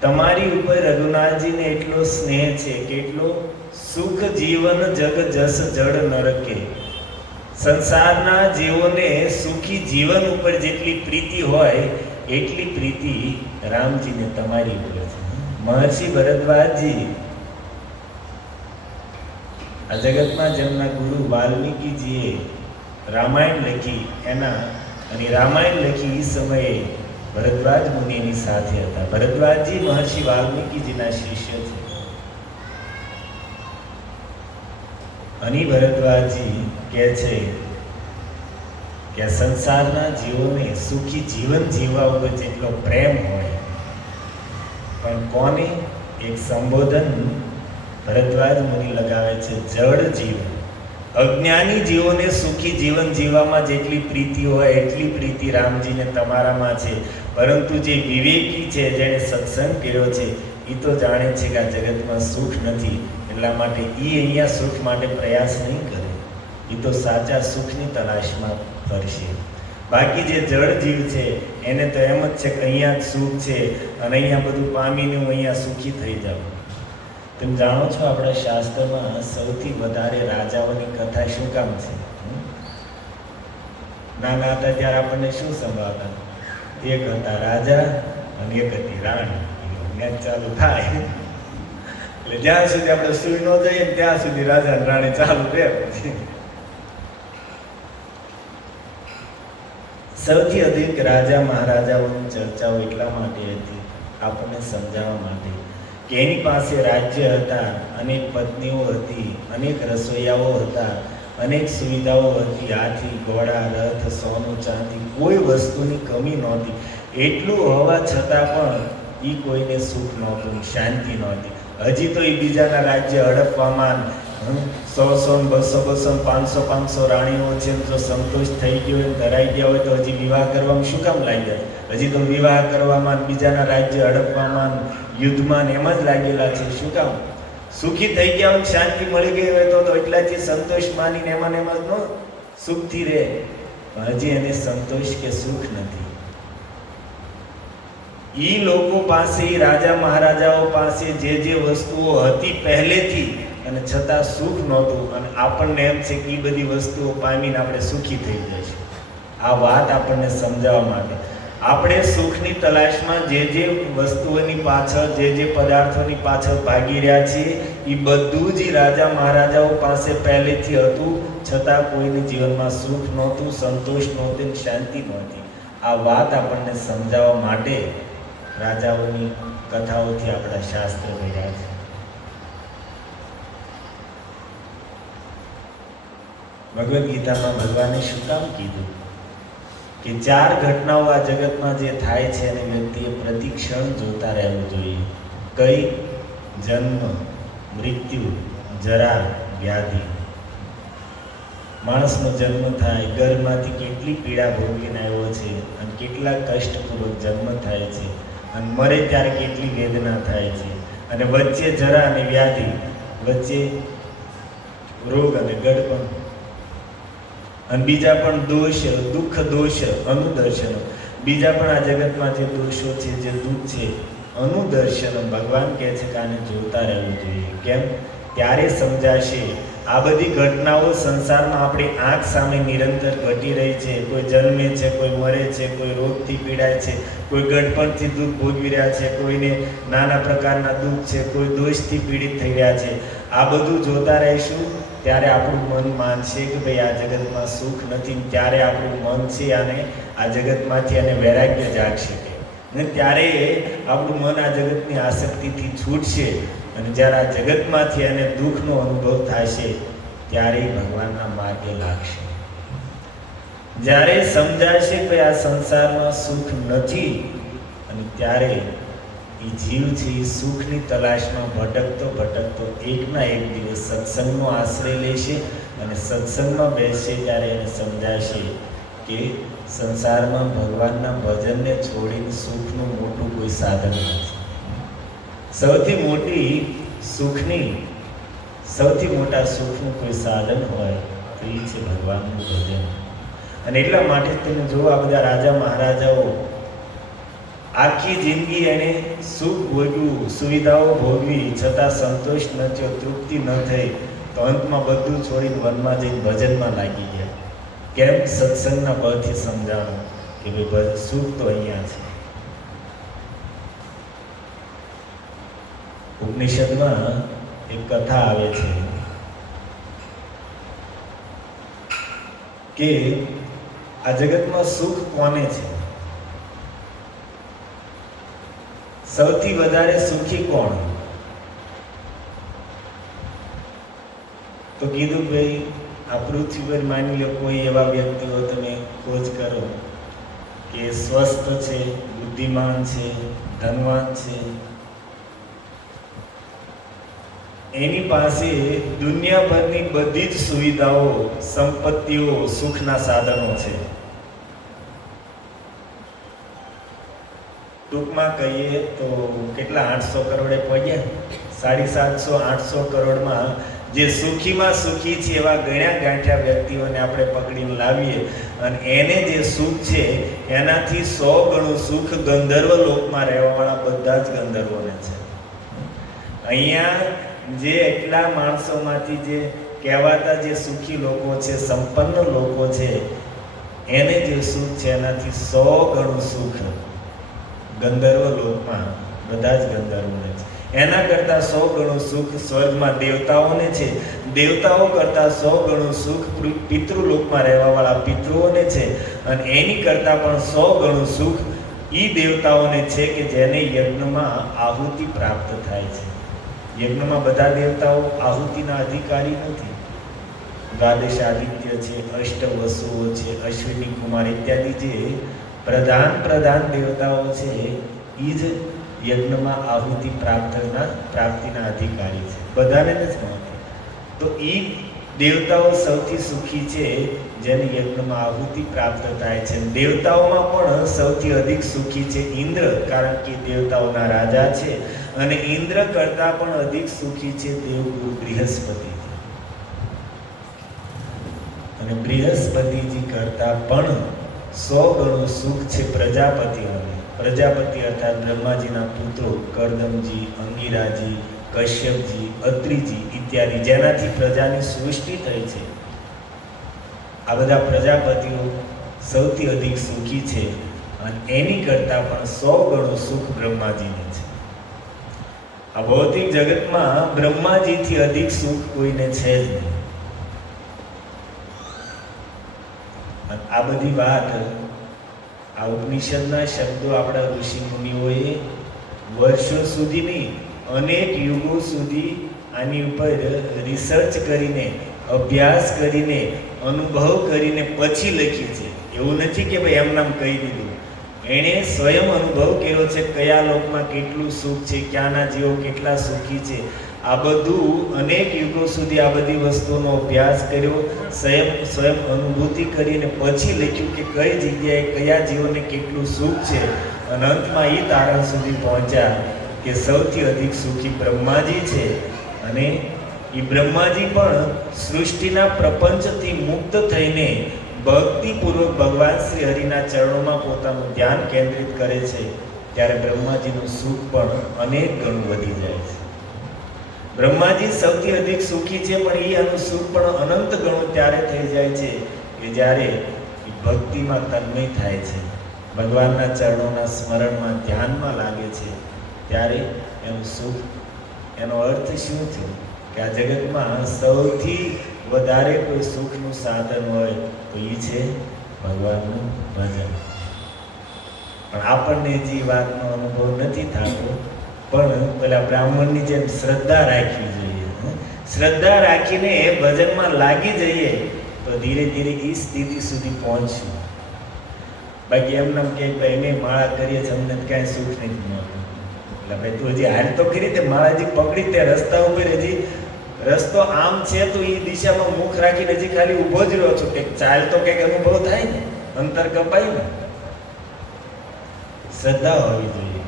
તમારી ઉપર રઘુનાથજીને એટલો સ્નેહ છે કેટલો સુખ જીવન જગ જસ જડ નરકે. સંસારના જીવોને સુખી જીવન ઉપર જેટલી પ્રીતિ હોય એટલી પ્રીતિ રામજીને તમારી ઉપર છે. મહર્ષિ ભરદ્વાજજી આ જગતમાં જેમના ગુરુ વાલ્મીકીજીએ રામાયણ લખી અને રામાયણ લખી એ સમયે ભરદ્વાજ મુનિ એની સાથે હતા. ભરદ્વાજજી મહર્ષિ વાલ્મીકીજીના શિષ્ય છે. અને ભરદ્વાજજી કહે છે કે સંસારના જીવોને સુખી જીવન જીવવા ઉપર જેટલો પ્રેમ હોય પણ કોને એક સંબોધન ભરદ્વાજ મુનિ લગાવે છે જડ જીવ. અજ્ઞાની જીવોને સુખી જીવન જીવવામાં જેટલી પ્રીતિ હોય એટલી પ્રીતિ રામજીને તમારામાં છે. પરંતુ જે વિવેકી છે જેણે સત્સંગ કર્યો છે એ તો જાણે છે કે આ જગતમાં સુખ નથી એટલા માટે એ અહીંયા સુખ માટે પ્રયાસ નહીં કરે. એ તો સાચા સુખની તલાશમાં ફરશે. બાકી જે જળ જીવ છે એને તો એમ જ છે કે અહીંયા જ સુખ છે અને અહીંયા બધું પામીને હું અહીંયા સુખી થઈ જાઉં. તમે જાણો છો આપણા શાસ્ત્રમાં સૌથી વધારે રાજાઓની કથા શું કામ છે? નાના હતા ત્યારે આપણને શું સંભળાતા? એક હતા રાજા અને એક હતી રાણી. મેચ ચાલુ થાય એટલે જ્યાં સુધી આપણે સુઈ ન જઈએ ત્યાં સુધી રાજા અને રાણી ચાલુ રહે. સૌથી અધિક રાજા મહારાજાઓની ચર્ચાઓ એટલા માટે હતી આપણને સમજાવવા માટે કે એની પાસે રાજ્ય હતા, અનેક પત્નીઓ હતી, અનેક રસોઈયાઓ હતા, અનેક સુવિધાઓ હતી, હાથી ઘોડા રથ સોનું ચાંદી કોઈ વસ્તુની કમી નહોતી. એટલું હોવા છતાં પણ એ કોઈને સુખ નહોતું, શાંતિ નહોતી. હજી તો એ બીજાના રાજ્ય હડપવામાં 100 ને 200 ને 500 રાણીઓ છે, જો સંતોષ થઈ ગયો હોય, ધરાઈ ગયા હોય તો હજી વિવાહ કરવામાં શું કામ લાગ્યા? હજી તો વિવાહ કરવામાં, બીજાના રાજ્ય હડપવામાં, યુદ્ધમાં ને એમાં જ લાગેલા છે. શું કામ? સુખી થઈ ગયા હોય, શાંતિ મળી ગઈ હોય તો એટલાથી સંતોષ માનીને એમાં ને એમાં નો સુખથી રહે. હજી એને સંતોષ કે સુખ નથી. ઈ લોકો પાસે, રાજા મહારાજાઓ પાસે જે વસ્તુઓ હતી પહેલેથી, અને છતાં સુખ નહોતું, અને આપણને એમ છે કે એ બધી વસ્તુઓ પામીને આપણે સુખી થઈ જઈશું. આ વાત આપણને સમજાવવા માટે આપણે સુખની તલાશમાં જે વસ્તુઓની પાછળ, જે પદાર્થોની પાછળ ભાગી રહ્યા છીએ, એ બધું જ રાજા મહારાજાઓ પાસે પહેલેથી હતું, છતાં કોઈની જીવનમાં સુખ નહોતું, સંતોષ નહોતી, શાંતિ નહોતી. આ વાત આપણને સમજાવવા માટે રાજાઓની કથાઓથી આપણા શાસ્ત્ર રહ્યા છે. ભગવદ્ ગીતામાં ભગવાને શું કામ કીધું કે 4 ઘટનાઓ આ જગતમાં જે થાય છે અને વ્યક્તિએ પ્રતિક્ષણ જોતા રહેવું જોઈએ. કઈ? જન્મ, મૃત્યુ, જરા, વ્યાધિ. માણસનો જન્મ થાય, ગર્ભમાંથી કેટલી પીડા ભોગવીને આવ્યો છે, અને કેટલા કષ્ટપૂર્વક જન્મ થાય છે, અને મરે ત્યારે કેટલી વેદના થાય છે, અને વચ્ચે જરા અને વ્યાધિ, વચ્ચે રોગ અને ગડપણ, અને બીજા પણ દોષ, દુઃખ દોષ, અનુદર્શન. બીજા પણ આ જગતમાં જે દોષો છે, જે દુઃખ છે, અનુદર્શન. ભગવાન કહે છે કે આને જોતા રહેવું જોઈએ. કેમ? ત્યારે સમજાશે. આ બધી ઘટનાઓ સંસારમાં આપણી આંખ સામે નિરંતર ઘટી રહી છે. કોઈ જન્મે છે, કોઈ મરે છે, કોઈ રોગથી પીડાય છે, કોઈ ગડપણથી દુઃખ ભોગવી રહ્યા છે, કોઈને નાના પ્રકારના દુઃખ છે, કોઈ દોષથી પીડિત થઈ રહ્યા છે. આ બધું જોતા રહીશું ત્યારે આપણું મન માનશે કે ભાઈ આ જગતમાં સુખ નથી. ત્યારે આપણું મન છે અને આ જગતમાંથી અને વૈરાગ્ય જાગશે, અને ત્યારે આપણું મન આ જગતની આસક્તિથી છૂટશે, અને જ્યારે આ જગતમાંથી એને દુઃખનો અનુભવ થશે ત્યારે ભગવાનના માર્ગે લાગશે. જ્યારે સમજાશે કે આ સંસારમાં સુખ નથી, અને ત્યારે એ જીવ છે એ સુખની તલાશમાં ભટકતો એકના એક દિવસ સત્સંગનો આશ્રય લેશે, અને સત્સંગમાં બેસશે ત્યારે એને સમજાશે કે સંસારમાં ભગવાનના ભજનને છોડીને સુખનું મોટું કોઈ સાધન નથી. સૌથી મોટા સુખનું કોઈ સાધન હોય તો એ છે ભગવાનનું ભજન. અને એટલા માટે તમે જો આ બધા રાજા મહારાજાઓ આખી જિંદગી એને સુખ ભોગવ્યું, સુવિધાઓ ભોગવી, છતાં સંતોષ ન થયો, તૃપ્તિ ન થઈ, તો અંતમાં બધું છોડીને વનમાં જઈને ભજનમાં લાગી ગયા. કેમ? સત્સંગના બળથી સમજાણું કે ભાઈ સુખ તો અહીંયા છે. ઉપનિષદમાં એક કથા આવે છે કે આ જગતમાં સુખ કોને છે? સૌથી વધારે સુખી કોણ? તો કીધું ભાઈ આ પૃથ્વી પર માની લો કોઈ એવા વ્યક્તિઓ તમે ખોજ કરો કે સ્વસ્થ છે, બુદ્ધિમાન છે, ધનવાન છે, એની પાસે દુનિયાભરની બધી જ સુવિધાઓ, સંપત્તિઓ, સુખના સાધનો છે. ટૂંકમાં કહીએ તો કેટલા 800 કરોડે પહોંચ્યા, 750-800 કરોડમાં જે સુખીમાં સુખી છે એવા ગણ્યા ગાંઠ્યા વ્યક્તિઓને આપણે પકડીને લાવીએ, અને એને જે સુખ છે એનાથી 100 ગણું સુખ ગંધર્વ લોકમાં રહેવાવાળા બધા જ ગંધર્વોને છે. અહીંયા જે એટલા માણસોમાંથી જે કહેવાતા જે સુખી લોકો છે, સંપન્ન લોકો છે, એને જે સુખ છે એનાથી 100 ગણું સુખ ગંધર્વ લોકમાં બધા જ ગંધર્વોને છે. એના કરતાં 100 ગણું સુખ સ્વર્ગમાં દેવતાઓને છે. દેવતાઓ કરતાં 100 ગણું સુખ પિતૃલોકમાં રહેવાવાળા પિતૃઓને છે. અને એની કરતાં પણ 100 ગણું સુખ ઈ દેવતાઓને છે કે જેને યજ્ઞમાં આહુતિ પ્રાપ્ત થાય છે. યજ્ઞમાં બધા દેવતાઓ આહુતિના અધિકારી નથી. દ્વાદશ આદિત્ય છે, અષ્ટવસુઓ છે, અશ્વિની કુમાર ઇત્યાદિ જે પ્રધાન દેવતાઓ છે એ જ યજ્ઞમાં આહુતિ પ્રાપ્તિના અધિકારી છે. બધાને નથી મળતી. તો એ દેવતાઓ સૌથી સુખી છે જેને યજ્ઞમાં આહુતિ પ્રાપ્ત થાય છે. દેવતાઓમાં પણ સૌથી અધિક સુખી છે ઇન્દ્ર, કારણ કે દેવતાઓના રાજા છે. અને ઇન્દ્ર કરતા પણ અધિક સુખી છે દેવગુરુ બૃહસ્પતિ. અને બૃહસ્પતિજી કરતા પણ 100 ગણું સુખ છે પ્રજાપતિઓને. પ્રજાપતિ અર્થાત બ્રહ્માજીના પુત્રો કરદમજી, અંગિરાજી, કશ્યપજી, અત્રિજી ઇત્યાદિ, જેનાથી પ્રજાની સૃષ્ટિ થઈ છે. આ બધા પ્રજાપતિઓ સૌથી અધિક સુખી છે અને એની કરતા પણ 100 ગણું સુખ બ્રહ્માજીને છે. આ ભૌતિક જગતમાં બ્રહ્માજીથી અધિક સુખ કોઈને છે જ નહીં. આ બધી વાત, આ ઉપનિષદના શબ્દો આપણા ઋષિ મુનિઓએ વર્ષો સુધીની, અનેક યુગો સુધી આની ઉપર રિસર્ચ કરીને, અભ્યાસ કરીને, અનુભવ કરીને પછી લખી છે. એવું નથી કે ભાઈ એમ નામ કહી દીધું. એણે સ્વયં અનુભવ કર્યો છે કયા લોકમાં કેટલું સુખ છે, ક્યાંના જીવો કેટલા સુખી છે. આ બધું અનેક યુગો સુધી આ બધી વસ્તુઓનો અભ્યાસ કર્યો, સ્વયં અનુભૂતિ કરીને પછી લખ્યું કે કઈ જગ્યાએ કયા જીવોને કેટલું સુખ છે. અને અંતમાં એ તારણ સુધી પહોંચ્યા કે સૌથી અધિક સુખી બ્રહ્માજી છે. અને એ બ્રહ્માજી પણ સૃષ્ટિના પ્રપંચથી મુક્ત થઈને ભક્તિપૂર્વક ભગવાન શ્રી હરિના ચરણોમાં પોતાનું ધ્યાન કેન્દ્રિત કરે છે. ત્યારે બ્રહ્માજીનું સુખ પણ અનેક ગણું વધી જાય છે. બ્રહ્માજી સૌથી અધિક સુખી છે, પણ એનું સુખ પણ અનંત ગણું ત્યારે થઈ જાય છે કે જ્યારે એ ભક્તિમાં તન્મય થાય છે, ભગવાનના ચરણોના સ્મરણમાં, ધ્યાનમાં લાગે છે. ત્યારે એનું સુખ, એનો અર્થ શું થયો કે આ જગતમાં સૌથી વધારે કોઈ સુખનું સાધન હોય તો એ છે ભગવાનનું ભજન. પણ આપણને જે વાતનો અનુભવ નથી થતો, પણ પેલા બ્રાહ્મણની જેમ શ્રદ્ધા રાખવી જોઈએ. શ્રદ્ધા રાખીને ભજનમાં લાગી જઈએ તો ધીરે ધીરે એ સ્થિતિ સુધી પહોંચશું. બાકી એમ નામ કે ભાઈ અમે માળા કરીએ છીએ, અમને ક્યાંય સુખ નથી મળતું. એટલે ભાઈ તું હજી હાલ તો કરી તે માળાજી પકડી તે રસ્તા ઉપર, હજી રસ્તો આમ છે તો એ દિશામાં મુખ રાખીને હજી ખાલી ઊભો જ રહ્યો છો. કે ચાલ તો કંઈક અનુભવ થાય ને, અંતર કપાય ને. શ્રદ્ધા હોવી જોઈએ.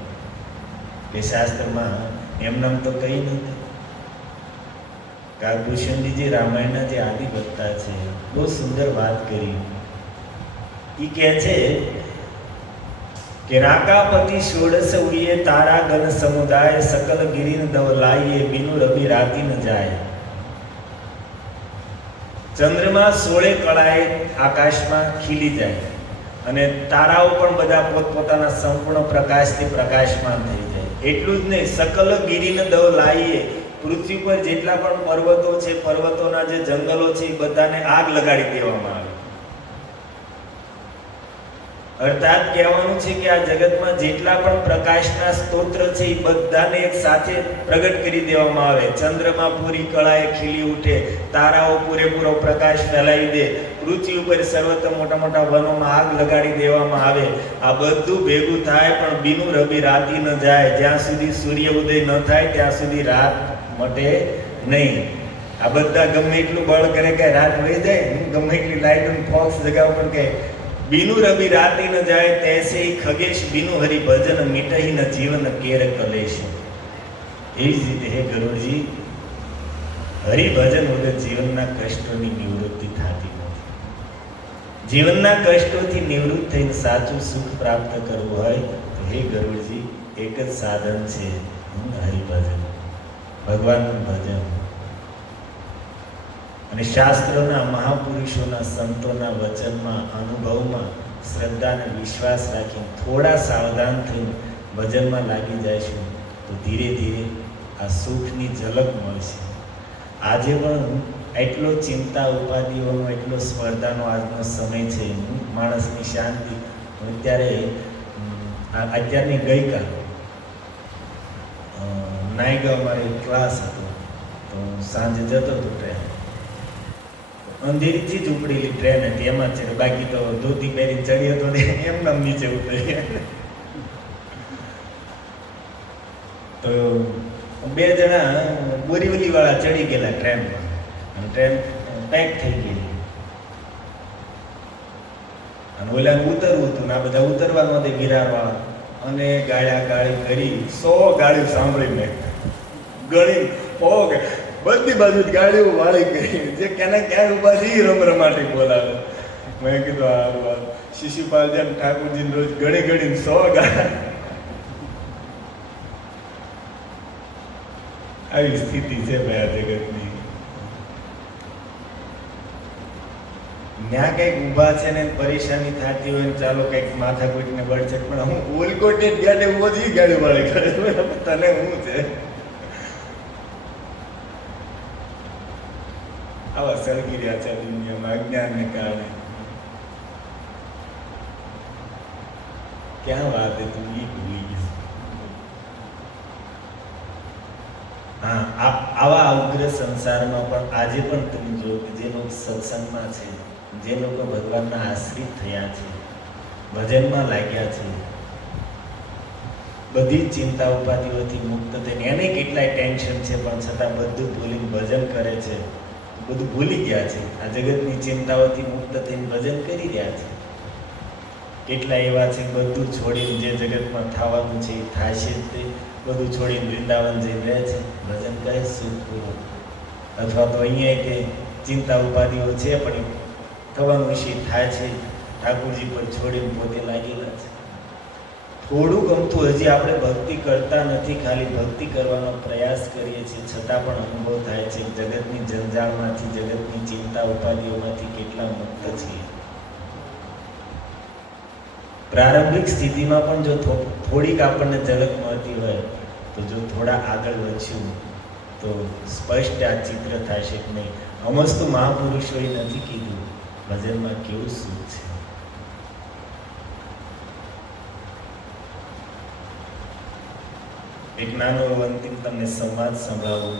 એ શાસ્ત્રમાં એમ નામ તો કઈ નથી. કાગભૂષણજી રામાયણના જે આદિ વક્તા છે, બહુ સુંદર વાત કરી. એ કહે છે કે રાકાપતિ ષોડશ ઉડીએ તારા ગણ સમુદાય, સકલ ગિરિન દવ લાઈએ બિનુ રવિ રાતી ન જાય. ચંદ્રમા 16 કળાએ આકાશમાં ખીલી જાય અને તારાઓ પણ બધા પોતપોતાના સંપૂર્ણ પ્રકાશથી પ્રકાશમાન થઈ જાય. એટલું જ નહીં, સકલ ગિરિન દવ લાઈએ, પૃથ્વી પર જેટલા પણ પર્વતો છે, પર્વતોના જે જંગલો છે, એ બધાને આગ લગાડી દેવામાં આવે. અર્થાત કહેવાનું છે કે આ જગતમાં જેટલા પણ પ્રકાશના સ્તોત્ર છે એ બધાને એક સાથે પ્રગટ કરી દેવામાં આવે. ચંદ્રમાં પૂરી કળાએ ખીલી ઉઠે, તારાઓ પૂરેપૂરો પ્રકાશ ફેલાવી દે, પૃથ્વી ઉપર સર્વત્ર મોટા મોટા વનોમાં આગ લગાડી દેવામાં આવે. આ બધું ભેગું થાય પણ બિનુ રવિ રાતી ન જાય. જ્યાં સુધી સૂર્ય ઉદય ન થાય ત્યાં સુધી રાત મટે નહીં. આ બધા ગમે એટલું બળ કરે કે રાત વહી જાય, ગમે એટલી લાઈટ ફોક્સ જગાવ પણ કે બિનુ રવિ રાતી ન જાય તૈસે ખગેશ બિનુ હરિ ભજન મિટહી ન જીવન કેર કલેશ. એ જ રીતે હે ગરુડજી, હરિભજન વગર જીવનના કષ્ટોની નિવૃત્તિ થતી નથી. જીવનના કષ્ટોથી નિવૃત્ત થઈને સાચું સુખ પ્રાપ્ત કરવું હોય તો હે ગરુડજી, એક જ સાધન છે, હરિભજન, ભગવાનનું ભજન. અને શાસ્ત્રોના, મહાપુરુષોના, સંતોના વચનમાં, અનુભવમાં શ્રદ્ધા અને વિશ્વાસ રાખીને થોડા સાવધાન થઈને ભજનમાં લાગી જઈશું તો ધીરે ધીરે આ સુખની ઝલક મળશે. આજે પણ એટલો ચિંતા ઉપાધિઓનો, એટલો સ્પર્ધાનો આજનો સમય છે, માણસની શાંતિ. અત્યારની ગઈકાલ નાયગા અમારે ક્લાસ હતો તો સાંજે જતો હતો ટ્રેન, અંધેરીથી જ ઉપડેલી ટ્રેન હતી, એમાં છે. બાકી તો ધોતી પહેરી ચડી હતો ને એમ નામ નીચે ઉતરી. તો 2 જણા બોરીવલી વાળા ચડી ગયેલા ટ્રેનમાં. અને ટ્રેન પેક થઈ ગયેલી અને ઓલાને ઉતરવું હતું ને આ બધા ઉતરવા નહોતી વિરારવા અને ગાળી કરી 100 ગાડી સાંભળી મેં ગણી બધી બાજુ ગાડીઓ વાળી ગઈ જે ક્યાં ઉભા છે રમરમાટી બોલાવે. મેં કીધું આ શિશુપાલજી ઠાકોરજી રોજ ગણી 100 ગાડી. આવી સ્થિતિ છે ભાઈ આ જગતની. ત્યાં કંઈક ઊભા છે ને પરેશાની થતી હોય ને ચાલો કંઈક માથાકૂટને બળચક, પણ હું ઉલકોટે ગાડે ઉભો જ ગાડી વાળી કરે તને શું છે? આવા સળગી રહ્યા છે દુનિયામાં અજ્ઞાનને કારણે. ક્યાં વાત है તું ઈ ભૂલી ગઈ. હા, આવા ઉગ્ર સંસારમાં પણ આજે પણ તમે જો કે જે લોકો સત્સંગમાં છે, જે લોકો ભગવાનના આશ્રિત થયા છે, ભજનમાં લાગ્યા છે, બધી ચિંતા ઉપાધિઓથી મુક્ત થઈને, એને કેટલાય ટેન્શન છે પણ છતાં બધું ભૂલીને ભજન કરે છે, બધું ભૂલી ગયા છે, આ જગતની ચિંતાઓથી મુક્ત થઈને ભજન કરી રહ્યા છે. કેટલા એવા છે બધું છોડીને જે જગતમાં થવાનું છે એ થાય છે તે બધું છોડીને વૃંદાવન જઈને રહે છે, ભજન કરે સુખપૂર્વક. અથવા તો અહીંયા કે ચિંતા ઉપાધિઓ છે પણ થવાનું વિશે થાય છે, ઠાકોરજી પર છોડીને પોતે લાગેલા છે. થોડું ગમતું હજી આપણે ભક્તિ કરતા નથી, ખાલી ભક્તિ કરવાનો પ્રયાસ કરીએ છીએ, છતાં પણ અનુભવ થાય છે જગતની જંજાળમાંથી, જગતની ચિંતા ઉપાધિઓમાંથી કેટલા મુક્ત છીએ. પ્રારંભિક સ્થિતિમાં પણ જો થોડીક આપણને ઝલક મળતી હોય તો જો થોડા આગળ વધશું તો સ્પષ્ટ આ ચિત્ર થશે કે નહીં, અમસ્તુ મહાપુરુષોએ નથી કીધું ભજનમાં કેવું સુખ છે. એક નાનો અંતિમ તમને સંવાદ સંભળાવું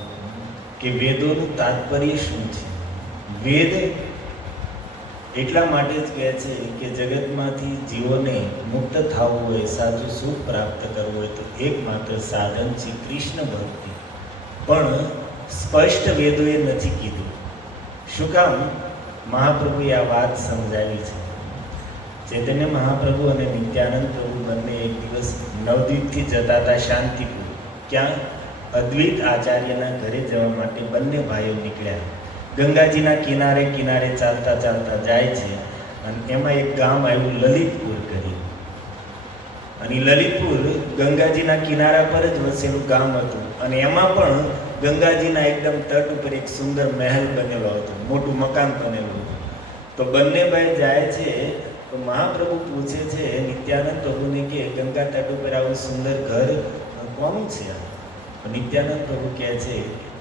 કે વેદોનું તાત્પર્ય શું છે. વેદ એટલા માટે જ કહે છે કે જગતમાંથી જીવોને મુક્ત થવું હોય, સાચું સુખ પ્રાપ્ત કરવું હોય તો એકમાત્ર સાધન છે કૃષ્ણ ભક્તિ. પણ સ્પષ્ટ વેદોએ નથી કીધું. શું કામ? મહાપ્રભુએ આ વાત સમજાવી છે. ચૈતન્ય મહાપ્રભુ અને નિત્યાનંદ પ્રભુ બંને એક દિવસ નવદ્વીપથી જતા હતા શાંતિપુર. ક્યાં? અદ્વૈત આચાર્યના ઘરે જવા માટે બંને ભાઈઓ નીકળ્યા. ગંગાજીના કિનારે કિનારે ચાલતા ચાલતા જાય છે અને એમાં એક ગામ આવ્યું લલિતપુર કરી. અને લલિતપુર ગંગાજીના કિનારા પર જ વસેલું ગામ હતું અને એમાં પણ ગંગાજીના એકદમ તટ ઉપર એક સુંદર મહેલ બનેલો હતો, મોટું મકાન બનેલું હતું. તો બંને ભાઈ જાય છે તો મહાપ્રભુ પૂછે છે નિત્યાનંદ પ્રભુને કે ગંગા તટ ઉપર આવું સુંદર ઘર કોનું છે? નિત્યાનંદ પ્રભુ કહે છે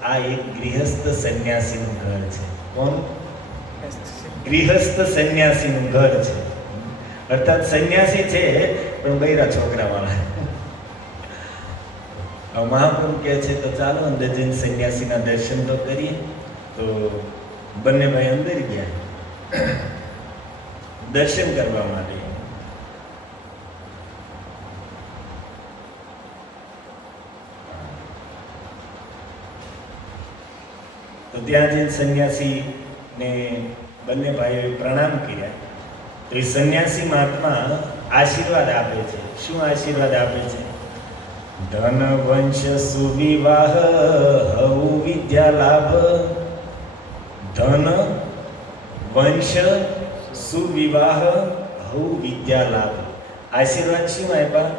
આ એક ગૃહસ્થ સંન્યાસીનું ઘર છે. કોણ? ગૃહસ્થ સંન્યાસીનું ઘર છે. અર્થાત સંન્યાસી છે પણ બૈરા છોકરાવાળા. મહાપ્રભુ કહે છે તો ચાલો અંદર જઈને સંન્યાસીના દર્શન તો કરીએ. તો બંને ભાઈ અંદર ગયા દર્શન કરવા માટે. તો ત્યાં જઈને સંન્યાસીને બંને ભાઈઓએ પ્રણામ કર્યા. તો એ સંન્યાસી મહાત્મા આશીર્વાદ આપે છે. શું આશીર્વાદ આપે છે? ધન વંશ સુવિવાહ હવુ વિદ્યા લાભ. ધન વંશ સુવિવાહ હવુ વિદ્યા લાભ. આશીર્વાદ શું આપ્યા?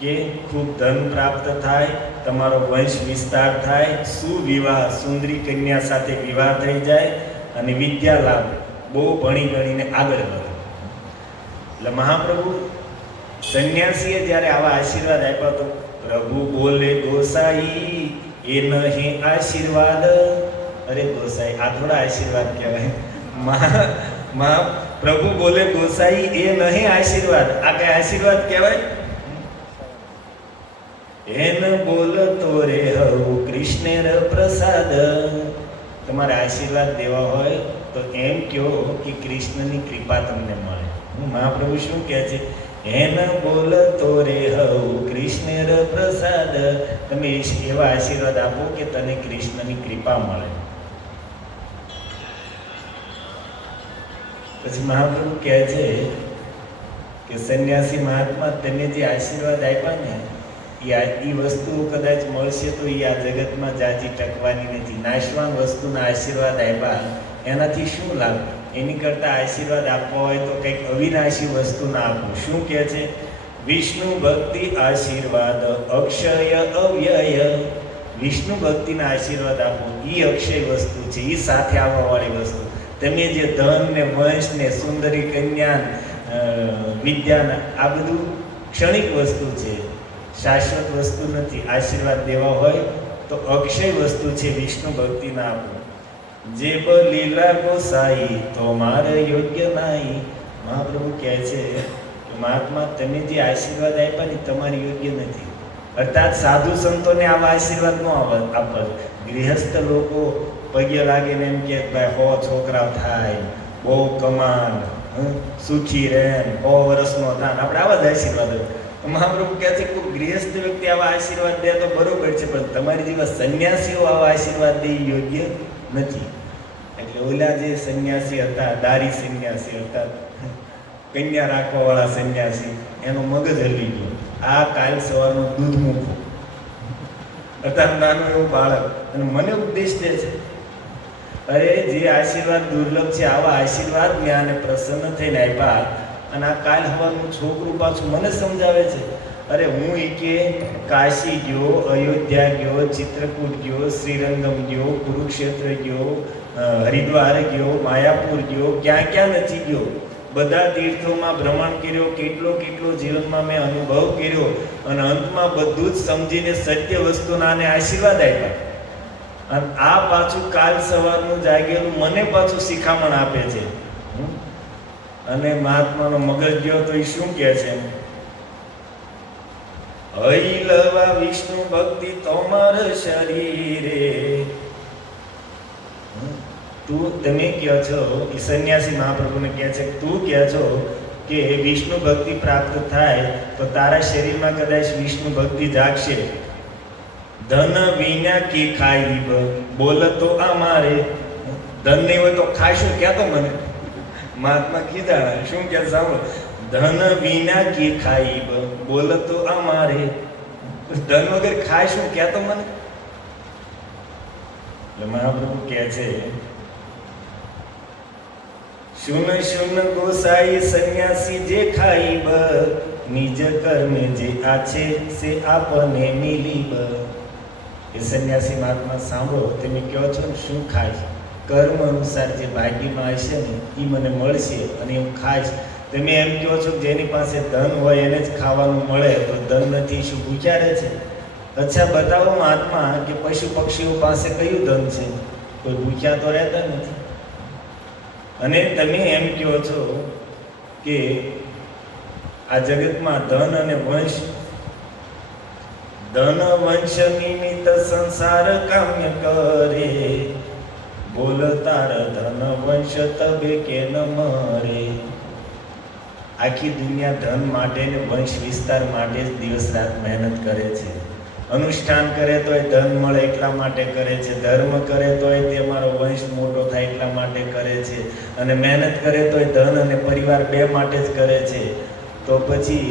કે ખૂબ ધન પ્રાપ્ત થાય, તમારો વંશ વિસ્તાર થાય, સુવિવાહ સુંદરી કન્યા સાથે વિવાહ થઈ જાય અને વિદ્યા લાભ, બહુ ભણી ગણીને આગળ વધે. એટલે મહાપ્રભુ સંન્યાસીએ જ્યારે આવા આશીર્વાદ આપ્યા તો પ્રભુ બોલે ગોસાઈ એ નહીં આશીર્વાદ. અરે ગોસાઈ આ થોડા આશીર્વાદ કહેવાય. પ્રભુ બોલે ગોસાઈ એ નહીં આશીર્વાદ. આ કઈ આશીર્વાદ કહેવાય? એન બોલતો રે હઉ કૃષ્ણેર પ્રસાદ. તમારે આશીર્વાદ દેવા હોય તો એમ કહો કે કૃષ્ણની કૃપા તમને મળે. મહાપ્રભુ શું કહે છે? એન બોલતો રે હઉ કૃષ્ણેર પ્રસાદ. તમે એવા આશીર્વાદ આપો કે તને કૃષ્ણની કૃપા મળે. પછી મહાપ્રભુ કહે છે કે સંન્યાસી મહાત્મા તમે જે આશીર્વાદ આપ્યા ને એ વસ્તુ કદાચ મળશે તો એ આ જગતમાં જાજી ટકવાની નથી. નાશવાન વસ્તુના આશીર્વાદ આપ્યા એનાથી શું લાભ? એની કરતાં આશીર્વાદ આપવા હોય તો કંઈક અવિનાશી વસ્તુના આપો. શું કહે છે? વિષ્ણુ ભક્તિ આશીર્વાદ અક્ષય અવ્યય. વિષ્ણુ ભક્તિના આશીર્વાદ આપો એ અક્ષય વસ્તુ છે, એ સાથે આવવાવાળી વસ્તુ. તમે જે ધન ને વંશ ને સુંદરી કન્યા વિદ્યા આ બધું ક્ષણિક વસ્તુ છે, શાશ્વત વસ્તુ નથી. આશીર્વાદ દેવા હોય તો અક્ષય વસ્તુ છે, વિષ્ણુ ભક્તિના આપો. જે લીલા ગોસાઈ તો મારે યોગ્ય નાઈ. મહાપ્રભુ કહે છે કે મહાત્મા તમે જે આશીર્વાદ આપ્યા ને તમારી યોગ્ય નથી. અર્થાત સાધુ સંતોને આવા આશીર્વાદ ન આપવા. ગૃહસ્થ લોકો પગે લાગીને એમ કે ભાઈ 100 છોકરા થાય, બહુ કમાન, સુખી રહે, 100 વર્ષનો થાય, આપણે આવા જ આશીર્વાદ હોય. મહાપ્રભુ કહે છે કોઈ ગૃહસ્થ વ્યક્તિ આવા આશીર્વાદ દે તો બરોબર છે, પણ તમારી જેવા સંન્યાસીઓ આવા આશીર્વાદ દે યોગ્ય નથી. એટલે ઓલા જે સંન્યાસી હતા, દારી સંન્યાસી હતા, કન્યા રાખવાવાળા સંન્યાસી, એનો મગજ હલી ગયો. આ કાલ સવારનું દૂધ મૂકો. અર્થાત નાનું એવું બાળક અને મને ઉપદેશ દે છે, અરે જે આશીર્વાદ દુર્લભ છે આવા આશીર્વાદ મેં આને પ્રસન્ન થઈને આપ્યા. અને આ કાલ સવારનું છોકરું પાછું મને સમજાવે છે, અરે હું કે કાશી ગયો, અયોધ્યા ગયો, ચિત્રકૂટ ગયો, શ્રીરંગમ ગયો, કુરુક્ષેત્ર ગયો, હરિદ્વાર ગયો, માયાપુર ગયો, ક્યાં ક્યાં નથી ગયો. બધા તીર્થોમાં ભ્રમણ કર્યો, કેટલો જીવનમાં મેં અનુભવ કર્યો અને અંતમાં બધું જ સમજીને સત્ય વસ્તુના આને આશીર્વાદ આપ્યા. અને આ પાછું કાલ સવારનું જાગેલું મને પાછું શિખામણ આપે છે. અને મહાત્માનો મગજ ગયો તો એ શું કહે છે? હૈલવા વિષ્ણુ ભક્તિ તોમર શરીરે. તમે કહો છો, એ સંન્યાસી મહાપ્રભુને કહે છે, તું કહે છો કે વિષ્ણુ ભક્તિ પ્રાપ્ત થાય તો તારા શરીરમાં કદાચ વિષ્ણુ ભક્તિ જાગશે. ધન વિના કી ખાઈબ, બોલ તો અમારે. ધન નહીં હોય તો ખાઈશું ક્યાં? તો મને મહાત્મા કીધા શું કે સાંભળો, ધન વિના કી ખાઈબ, બોલ તો અમારે. ધન વગર ખાઈશું ક્યાં? તો મને. એટલે મહાપ્રભુ કહે છે, શુન શુન ગોસાઈ સંન્યાસી જે ખાઈબ, નિજ કર્મે જે આછે સે આપને મિલીબ. એ સંન્યાસી મહાત્મા સાંભળો, તમે કહો છો ને શું ખાઈશ? કર્મ અનુસાર જે ભાગ્યમાં હશે ને એ મને મળશે અને હું ખાઈશ. તમે એમ કહો છો કે જેની પાસે ધન હોય એને જ ખાવાનું મળે, તો ધન નથી શું ભૂખ્યા રહે છે? અચ્છા બતાવો મહાત્મા કે પશુ પક્ષીઓ પાસે કયું ધન છે? કોઈ ભૂખ્યા તો રહેતા નથી. અને તમે એમ કહો છો કે આ જગતમાં ધન અને વંશ, ધન વંશ નિમિત્ત સંસાર કામ્ય કરે, બોલ તાર ધન વંશ તબે કે ન મરે. આખી દુનિયા ધન માટે ને વંશ વિસ્તાર માટે જ દિવસ રાત મહેનત કરે છે. અનુષ્ઠાન કરે તોય ધન મળે એટલા માટે કરે છે, ધર્મ કરે તોય તે મારો વંશ મોટો થાય એટલા માટે કરે છે, અને મહેનત કરે તોય ધન અને પરિવાર બે માટે જ કરે છે. તો પછી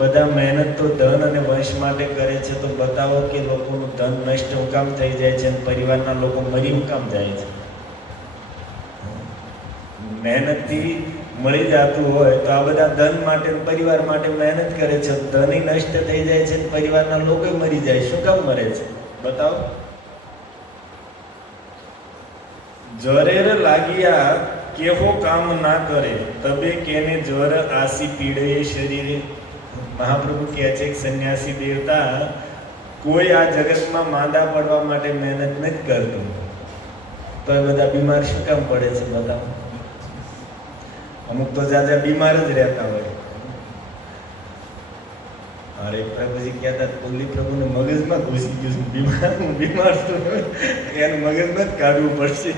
બધા મહેનત તો ધન અને વંશ માટે કરે છે, તો બતાવો કે લોકોનું ધન નષ્ટ હું કામ થઈ જાય છે અને પરિવારના લોકો મરી હું કામ જાય છે? મહેનતથી મળી જતું હોય તો આ બધા ધન માટે પરિવાર માટે મહેનત કરે છે, ધન નષ્ટ થઈ જાય છે, પરિવારના લોકો મરી જાય, શું કામ મરે છે? બતાવો. જરેર લાગિયા કેવો કામ ના કરે, તબે કેને જ્વર આસી પીડે શરીરે. મહાપ્રભુ કહે છે કે સંન્યાસી દેવતા કોઈ આ જગતમાં માંદા પડવા માટે મહેનત નથી કરતું, તો એ બધા બીમાર શું કામ પડે છે? બતાવો. અમુક તો જાજા બીમાર જ રહેતા હોય. અરે પ્રભુજી કહેતા કુલી પ્રભુને મગજમાં ઘૂસી ગયું છે, બીમાર તો એને મગજમાં જ કાઢવું પડશે.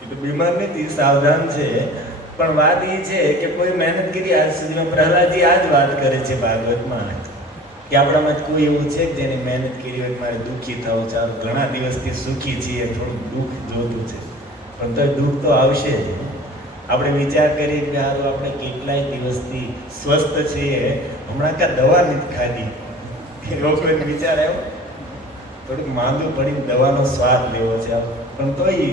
એટલે બીમાર નથી, સાવધાન છે. પણ વાત એ છે કે કોઈ મહેનત કરી આજ સુધીમાં. પ્રહલાદજી આ જ વાત કરે છે ભાગવતમાં કે આપણામાં કોઈ એવું છે કે જેની મહેનત કરી હોય કે મારે દુઃખી થવું છે, ઘણા દિવસથી સુખી છીએ, થોડુંક દુઃખ જોતું છે, પણ તો દુઃખ તો આવશે જ. આપણે વિચાર કરીએ કે હારું આપણે કેટલાય દિવસથી સ્વસ્થ છીએ, હમણાં કાં દવા નથી ખાધી, એવો કોઈ વિચાર આવ્યો? થોડુંક માંદું પડીને દવાનો સ્વાદ લેવો છે, પણ તોય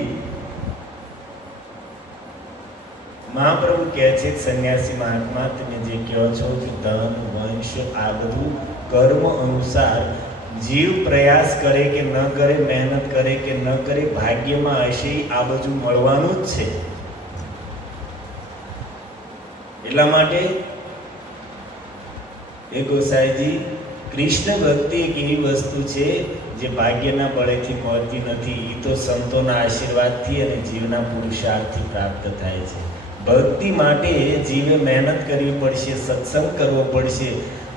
મહાપ્રભુ કહે છે સંન્યાસી મહાત્મા, તમે જે કહો છો કે ધન વંશ આ બધું કર્મ અનુસાર જીવ પ્રયાસ કરે કે ન કરે, મહેનત કરે કે ન કરે, ભાગ્યમાં હશે આ બધું મળવાનું જ છે. એટલા માટે એ ગોસાઈજી, કૃષ્ણ ભક્તિ એક એવી વસ્તુ છે જે ભાગ્યના બળેથી મળતી નથી, એ તો સંતોના આશીર્વાદથી અને જીવના પુરુષાર્થથી પ્રાપ્ત થાય છે. ભક્તિ માટે જીવે મહેનત કરવી પડશે, સત્સંગ કરવો પડશે,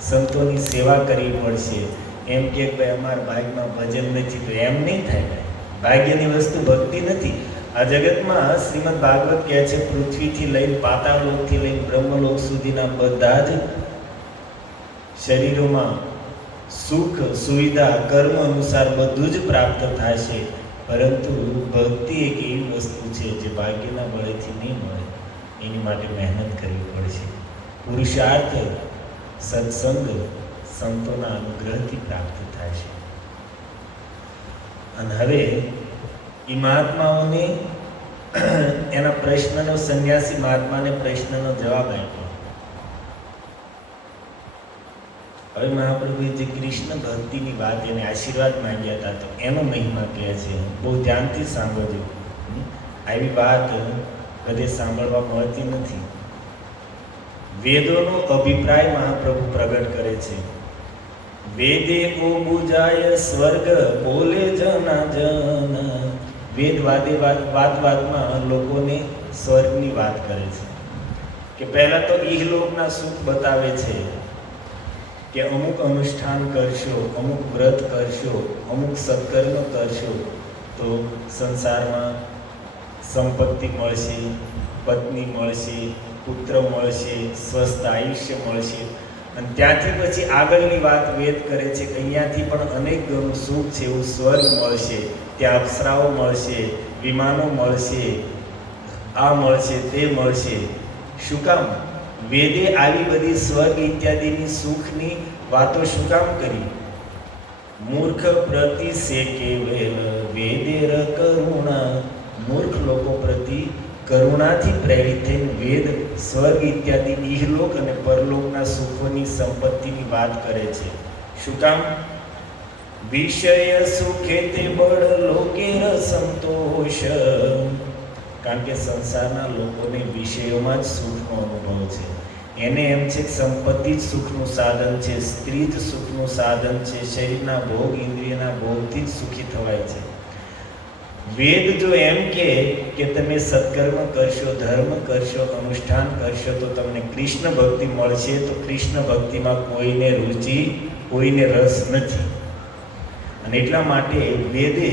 સંતોની સેવા કરવી પડશે. એમ કે ભાઈ અમારા ભાગ્યમાં ભજન નથી, તો એમ નહીં થાય. ભાગ્યની વસ્તુ ભક્તિ નથી. આ જગતમાં શ્રીમદ ભાગવત કહે છે, પૃથ્વીથી લઈને પાતાળલોકથી લઈને બ્રહ્મલોક સુધીના બધા જ શરીરોમાં સુખ સુવિધા કર્મ અનુસાર બધું જ પ્રાપ્ત થશે, પરંતુ ભક્તિ એક એવી વસ્તુ છે જે ભાગ્યના બળેથી નહીં મળે, એની માટે મહેનત કરવી પડશે. પુરુષાર્થ સત્સંગ સંતોના અનુગ્રહથી પ્રાપ્ત થાય છે. અને હવે એ મહાત્માઓને એના પ્રશ્નનો, સંન્યાસી મહાત્માને પ્રશ્નનો જવાબ આપ્યો. હવે મહાપ્રભુએ જે કૃષ્ણ ભક્તિની વાત, એને આશીર્વાદ માંગ્યા હતા, તો એનો મહિમા કહે છે. બહુ ધ્યાનથી સાંભળજો. આવી વાત બધે સાંભળવા મળતી નથી. વેદોનો અભિપ્રાય મહાપ્રભુ પ્રગટ કરે છે. વેદે કો બુજાય સ્વર્ગ બોલે જના જન. વેદ વાતમાં લોકોને સ્વર્ગની વાત કરે છે. કે પહેલા તો ઇહલોકના સુખ બતાવે છે કે અમુક અનુષ્ઠાન કરશો, અમુક વ્રત કરશો, અમુક સત્કર્મ કરશો તો સંસારમાં સંપત્તિ મળશે, પત્ની મળશે, પુત્ર મળશે, સ્વસ્થ આયુષ્ય મળશે. અને ત્યાંથી પછી આગળની વાત વેદ કરે છે કે અહીંયાથી પણ અનેક ગણું સુખ છે, એવું સ્વર્ગ મળશે, ત્યાં અપ્સરાઓ મળશે, વિમાનો મળશે, આ મળશે, તે મળશે. શું કામ? વેદે આવી બધી સ્વર્ગ ઇત્યાદિની સુખની વાતો શું કામ કરી? મૂર્ખ પ્રતિ સેકે વેલ વેદેર કરુણા. મૂર્ખ લોકો પ્રતિ કરુણાથી પ્રેરિત થઈને વેદ સ્વર્ગ ઇત્યાદિ ઇહલોક અને પરલોકના સુખોની સંપત્તિની વાત કરે છે. શું કામ? વિષય સુખે તે બળ લોકે સંતોષ. કારણ કે સંસારના લોકોને વિષયોમાં જ સુખનો અનુભવ છે. એને એમ છે કે સંપત્તિ જ સુખનું સાધન છે, સ્ત્રી જ સુખનું સાધન છે, શરીરના ભોગ ઇન્દ્રિયના ભોગથી જ સુખી થવાય છે. વેદ જો એમ કે તમે સત્કર્મ કરશો, ધર્મ કરશો, અનુષ્ઠાન કરશો તો તમને કૃષ્ણ ભક્તિ મળશે, તો કૃષ્ણ ભક્તિમાં કોઈને રુચિ, કોઈને રસ નથી. અને એટલા માટે વેદે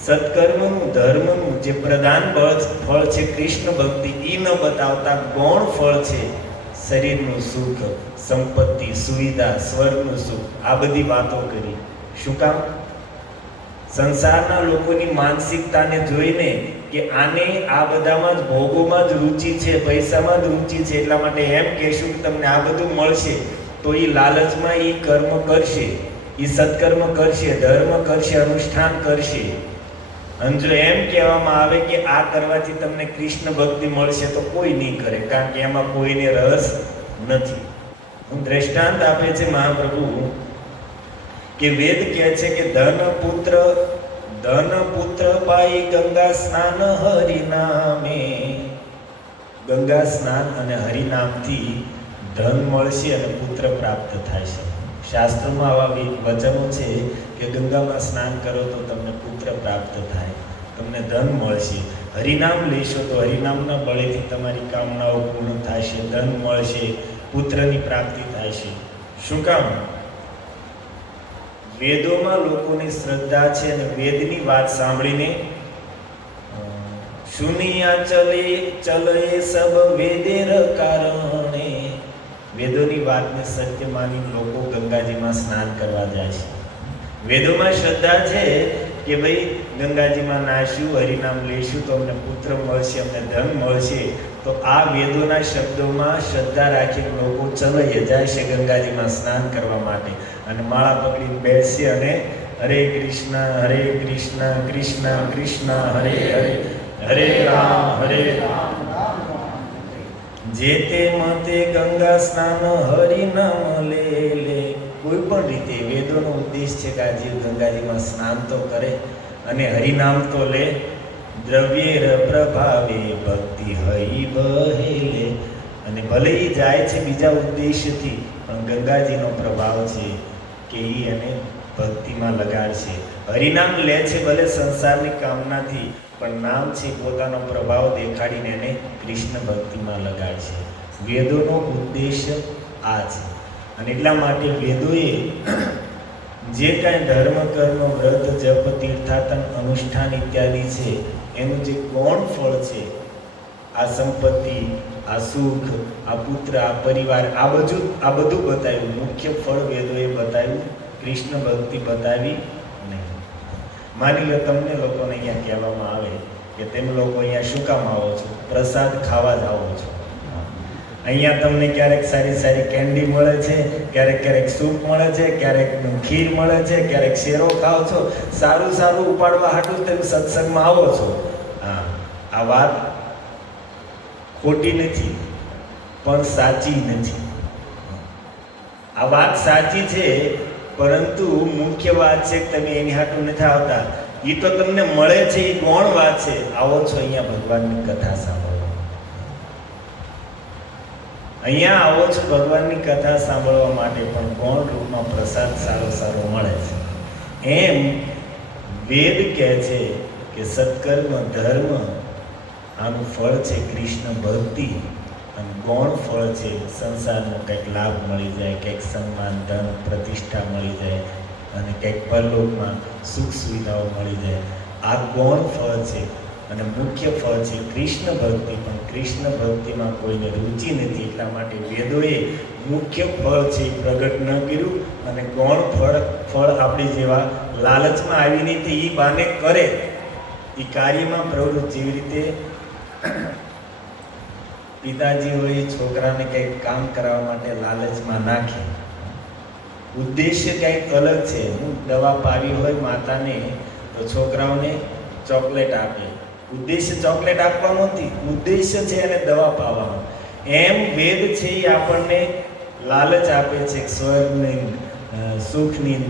સત્કર્મનું, ધર્મનું જે પ્રધાન ફળ છે કૃષ્ણ ભક્તિ, એ ન બતાવતા ગૌણ ફળ છે શરીરનું સુખ, સંપત્તિ, સુવિધા, સ્વર્ગનું સુખ, આ બધી વાતો કરી. શું કામ? સંસારના લોકોની માનસિકતાને જોઈને કે આને આ બધામાં જ ભોગોમાં જ રુચિ છે, પૈસામાં જ રુચિ છે, એટલા માટે એમ કહેશું કે તમને આ બધું મળશે, તો એ લાલચમાં એ કર્મ કરશે, એ સત્કર્મ કરશે, ધર્મ કરશે, અનુષ્ઠાન કરશે. અને જો એમ કહેવામાં આવે કે આ કરવાથી તમને કૃષ્ણ ભક્તિ મળશે તો કોઈ નહીં કરે, કારણ કે એમાં કોઈને રસ નથી. હું દ્રષ્ટાંત આપે છે મહાપ્રભુ કે વેદ કહે છે કે ધન પુત્ર પાઈ ગંગા સ્નાન હરિનામે. ગંગા સ્નાન અને હરિનામથી ધન મળશે અને પુત્ર પ્રાપ્ત થાય છે. શાસ્ત્રોમાં આવા વચનો છે કે ગંગામાં સ્નાન કરો તો તમને પુત્ર પ્રાપ્ત થાય, તમને ધન મળશે. હરિનામ લેશો તો હરિનામના બળેથી તમારી કામનાઓ પૂર્ણ થશે, ધન મળશે, પુત્રની પ્રાપ્તિ થાય છે. શું કામ? વેદોમાં લોકોની શ્રદ્ધા છે અને વેદની વાત સાંભળીને સુનિયા ચલે સબ વેદેર કારણે. વેદોની વાતને સત્ય માની લોકો ગંગાજીમાં સ્નાન કરવા જાય છે. વેદોમાં શ્રદ્ધા છે કે ભાઈ ગંગાજીમાં નાશું, હરિનામ લેશું તો અમને પુત્ર મળશે, અમને ધન મળશે. તો આ વેદોના શબ્દોમાં શ્રદ્ધા રાખીને લોકો ચલૈયા જાય છે ગંગાજીમાં સ્નાન કરવા માટે, અને માળા પકડીને બેસશે અને હરે કૃષ્ણ કૃષ્ણ કૃષ્ણ હરે હરે, હરે રામ જે તે મતે ગંગા સ્નાન હરિનામ લે લે. કોઈ પણ રીતે વેદોનો ઉદ્દેશ છે કે આ જીવ ગંગાજીમાં સ્નાન તો કરે અને હરિનામ તો લે. દ્રવ્યેર પ્રભાવે ભક્તિ હઈ બહેલે. અને ભલે એ જાય છે બીજા ઉદ્દેશથી, પણ ગંગાજીનો પ્રભાવ છે કે એ એને ભક્તિમાં લગાડશે. હરિનામ લે છે ભલે સંસારની કામનાથી, પણ નામ છે પોતાનો પ્રભાવ દેખાડીને એને કૃષ્ણ ભક્તિમાં લગાડશે. વેદોનો ઉદ્દેશ આ છે. અને એટલા માટે વેદોએ જે કાંઈ ધર્મ કર્મ વ્રત જપ તીર્થાટન અનુષ્ઠાન ઇત્યાદિ છે એનું જે ગૌણ ફળ છે, આ સંપત્તિ, આ સુખ, આ પુત્ર, આ પરિવાર, આ બધું બતાવ્યું. મુખ્ય ફળ વેદોએ બતાવ્યું, કૃષ્ણ ભક્તિ બતાવી નહીં. માની લો તમને લોકોને અહીંયા કહેવામાં આવે કે તમે લોકો અહીંયા શું કામ આવો છો? પ્રસાદ ખાવા જ આવો છો. અહીંયા તમને ક્યારેક સારી સારી કેન્ડી મળે છે, ક્યારેક સૂપ મળે છે, ક્યારેક ખીર મળે છે, ક્યારેક શેરો ખાઓ છો. સારું સારું ઉપાડવા હાટું તમે સત્સંગમાં આવો છો. હા, આ વાત ખોટી નથી, પણ સાચી નથી. આ વાત સાચી છે, પરંતુ મુખ્ય વાત છે કે તમે એની હાટું નથી આવતા. એ તો તમને મળે છે, એ કોણ વાત છે? આવો છો અહીંયા ભગવાનની કથા સાંભળવા. અહીંયા આવો છો ભગવાનની કથા સાંભળવા માટે, પણ કોણ રૂપમાં પ્રસાદ સારો સારો મળે છે. એમ વેદ કહે છે કે સત્કર્મ ધર્મ આનું ફળ છે કૃષ્ણ ભક્તિ, અને ગૌણ ફળ છે સંસારનો કંઈક લાભ મળી જાય, કંઈક સન્માન, ધન, પ્રતિષ્ઠા મળી જાય, અને કંઈક પરલોકમાં સુખ સુવિધાઓ મળી જાય. આ ગૌણ ફળ છે. અને મુખ્ય ફળ છે કૃષ્ણ ભક્તિ. પણ કૃષ્ણ ભક્તિમાં કોઈને રુચિ નથી, એટલા માટે વેદોએ મુખ્ય ફળ છે એ પ્રગટ ન કર્યું. અને ગૌણ ફળ આપણી જેવા લાલચમાં આવીને એ બાને કરે, એ કાર્યમાં પ્રવૃત્ત. જેવી રીતે પિતાજી હોય છોકરાને કંઈક કામ કરાવવા માટે લાલચમાં નાખે, ઉદ્દેશ્ય કંઈક અલગ છે. હું દવા પાવી હોય માતાને તો છોકરાઓને ચોકલેટ આપે, ઉદ્દેશ્ય ચોકલેટ આપવાનો નથી, ઉદ્દેશ્ય છે એને દવા પાવાનો. એમ વેદ છે એ આપણને લાલચ આપે છે સ્વર્ગની, સુખની,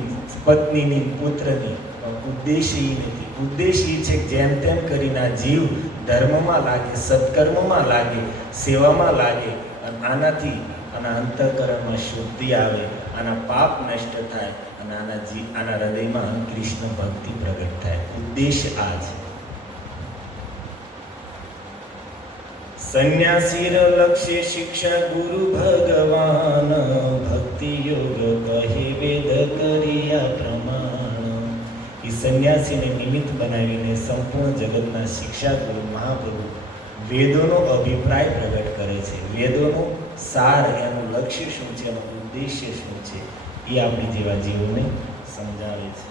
પત્નીની, પુત્રની, પણ ઉદ્દેશ્ય એ નથી. ઉદ્દેશ્ય એ છે કે જેમ તેમ કરીને આ જીવ ધર્મમાં લાગે, સત્કર્મમાં લાગે, સેવામાં લાગે, અને આનાથી આના અંતઃકરણમાં શુદ્ધિ આવે, આના પાપ નષ્ટ થાય, અને આના હૃદયમાં કૃષ્ણ ભક્તિ પ્રગટ થાય. ઉદ્દેશ્ય આ છે. સંન્યાસીર લક્ષ્ય શિક્ષા ગુરુ ભગવાન, ભક્તિ યોગ કહે વેદ કર્યા પ્રમાણ. એ સંન્યાસીને નિમિત્ત બનાવીને સંપૂર્ણ જગતના શિક્ષા ગુરુ મહાપુરુ વેદોનો અભિપ્રાય પ્રગટ કરે છે. વેદોનો સાર, એનું લક્ષ્ય શું છે, એનો ઉદ્દેશ્ય શું છે, એ આપણી જેવા જીવોને સમજાવે છે.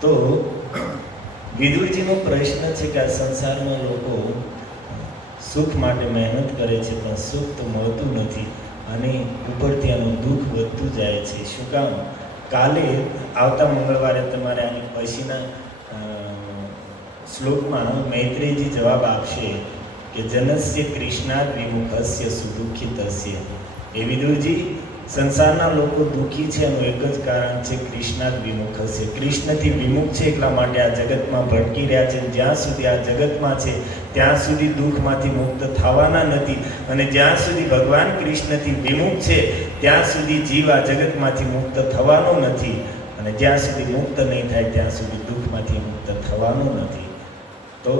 તો વિદુરજીનો પ્રશ્ન છે કે આ સંસારમાં લોકો સુખ માટે મહેનત કરે છે, પણ સુખ તો મળતું નથી, અને ઉપરથી આનું દુઃખ વધતું જાય છે. શું કામ? કાલે આવતા મંગળવારે તમારે આની પછીના શ્લોકમાં મૈત્રેયજી જવાબ આપશે કે જનસ્ય કૃષ્ણાદ વિમુખસ્ય સુદુઃખિતસ્ય. એ વિદુરજી, સંસારના લોકો દુઃખી છે એનું એક જ કારણ છે કૃષ્ણાદ વિમુખસ્ય. કૃષ્ણથી વિમુખ છે એટલા માટે આ જગતમાં ભટકી રહ્યા છે. જ્યાં સુધી આ જગતમાં છે ત્યાં સુધી દુઃખમાંથી મુક્ત થવાના નથી, અને જ્યાં સુધી ભગવાન કૃષ્ણથી વિમુખ છે ત્યાં સુધી જીવ આ જગતમાંથી મુક્ત થવાનો નથી, અને જ્યાં સુધી મુક્ત નહીં થાય ત્યાં સુધી દુઃખમાંથી મુક્ત થવાનું નથી. તો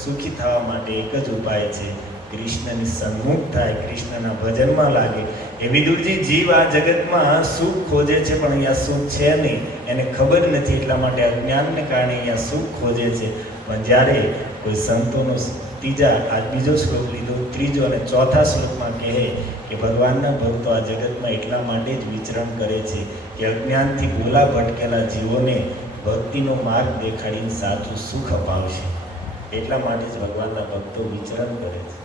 સુખી થવા માટે એક જ ઉપાય છે, કૃષ્ણની સન્મુખ થાય, કૃષ્ણના ભજનમાં લાગે. એ વિદુરજી, જીવ આ જગતમાં સુખ ખોજે છે, પણ અહીંયા સુખ છે નહીં, એને ખબર નથી, એટલા માટે અજ્ઞાનને કારણે અહીંયા સુખ ખોજે છે. પણ જ્યારે કોઈ સંતોનો આ બીજો શ્લોક લીધો, ત્રીજો અને ચોથા શ્લોકમાં કહે કે ભગવાનના ભક્તો આ જગતમાં એટલા માટે જ વિચરણ કરે છે કે અજ્ઞાનથી ભૂલા ભટકેલા જીવોને ભક્તિનો માર્ગ દેખાડીને સાચું સુખ અપાવશે. એટલા માટે જ ભગવાનના ભક્તો વિચરણ કરે છે.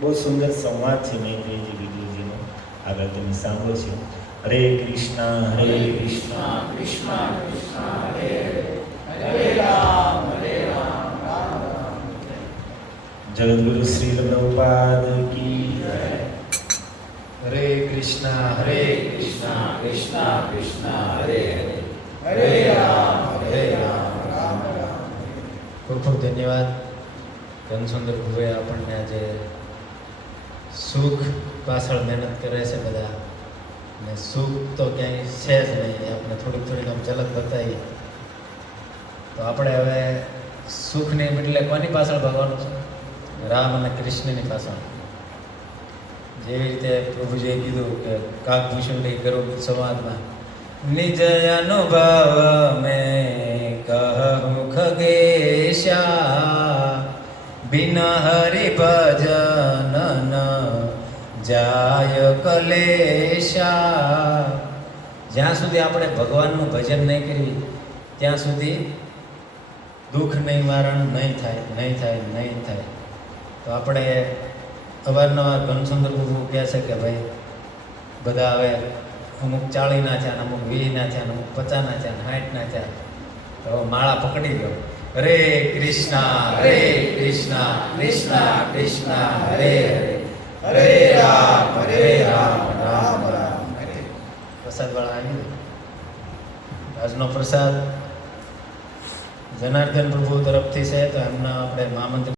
બહુ સુંદર સંવાદ છે મૈત્રેયજી વિદુરજીનો. આગળ તમે સાંભળો છો. હરે કૃષ્ણ હરે કૃષ્ણ કૃષ્ણ કૃષ્ણ હરે હરે હરે રામ રામ રામ. જગદગુરુ શ્રી પ્રભુપાદ કી જય. હરે કૃષ્ણ હરે કૃષ્ણ કૃષ્ણ કૃષ્ણ હરે હરે હરે રામ રામ રામ. ખૂબ ખૂબ ધન્યવાદ. ધનસુંદર ભુવે આપણને આજે સુખ પાછળ મહેનત કરે છે બધા, ને સુખ તો ક્યાંય છે જ નહીં. આપણે થોડીક આમ ઝલક બતાવીએ તો આપણે હવે સુખની બદલે કોની પાછળ ભાગવાનું છે? રામ અને કૃષ્ણની પાછળ. જેવી રીતે પ્રભુજીએ કીધું કે કાકભૂષણની ગરુડ સંવાદમાં, નિજ અનુભવ મેં કહું ખગેશા, બિન હરિ ભજન ન જાય કલેશા. જ્યાં સુધી આપણે ભગવાનનું ભજન નહીં કરીએ ત્યાં સુધી દુઃખ નિવારણ નહીં થાય. તો આપણે અવારનવાર ઘનસુંદર પ્રભુ કહે છે કે ભાઈ બધા હવે અમુક 40ના થયા, અમુક 20ના થયા, અમુક 50ના થયા, 60ના થયા, તો હવે માળા પકડી લો. હરે કૃષ્ણ કૃષ્ણ કૃષ્ણ હરે હરે હરે રામ રામ રામ. પ્રસાદ વાળા આવી ગયો. આજનો પ્રસાદ જનાર્દન પ્રભુ તરફથી છે, તો એમના આપણે મહામંત્રી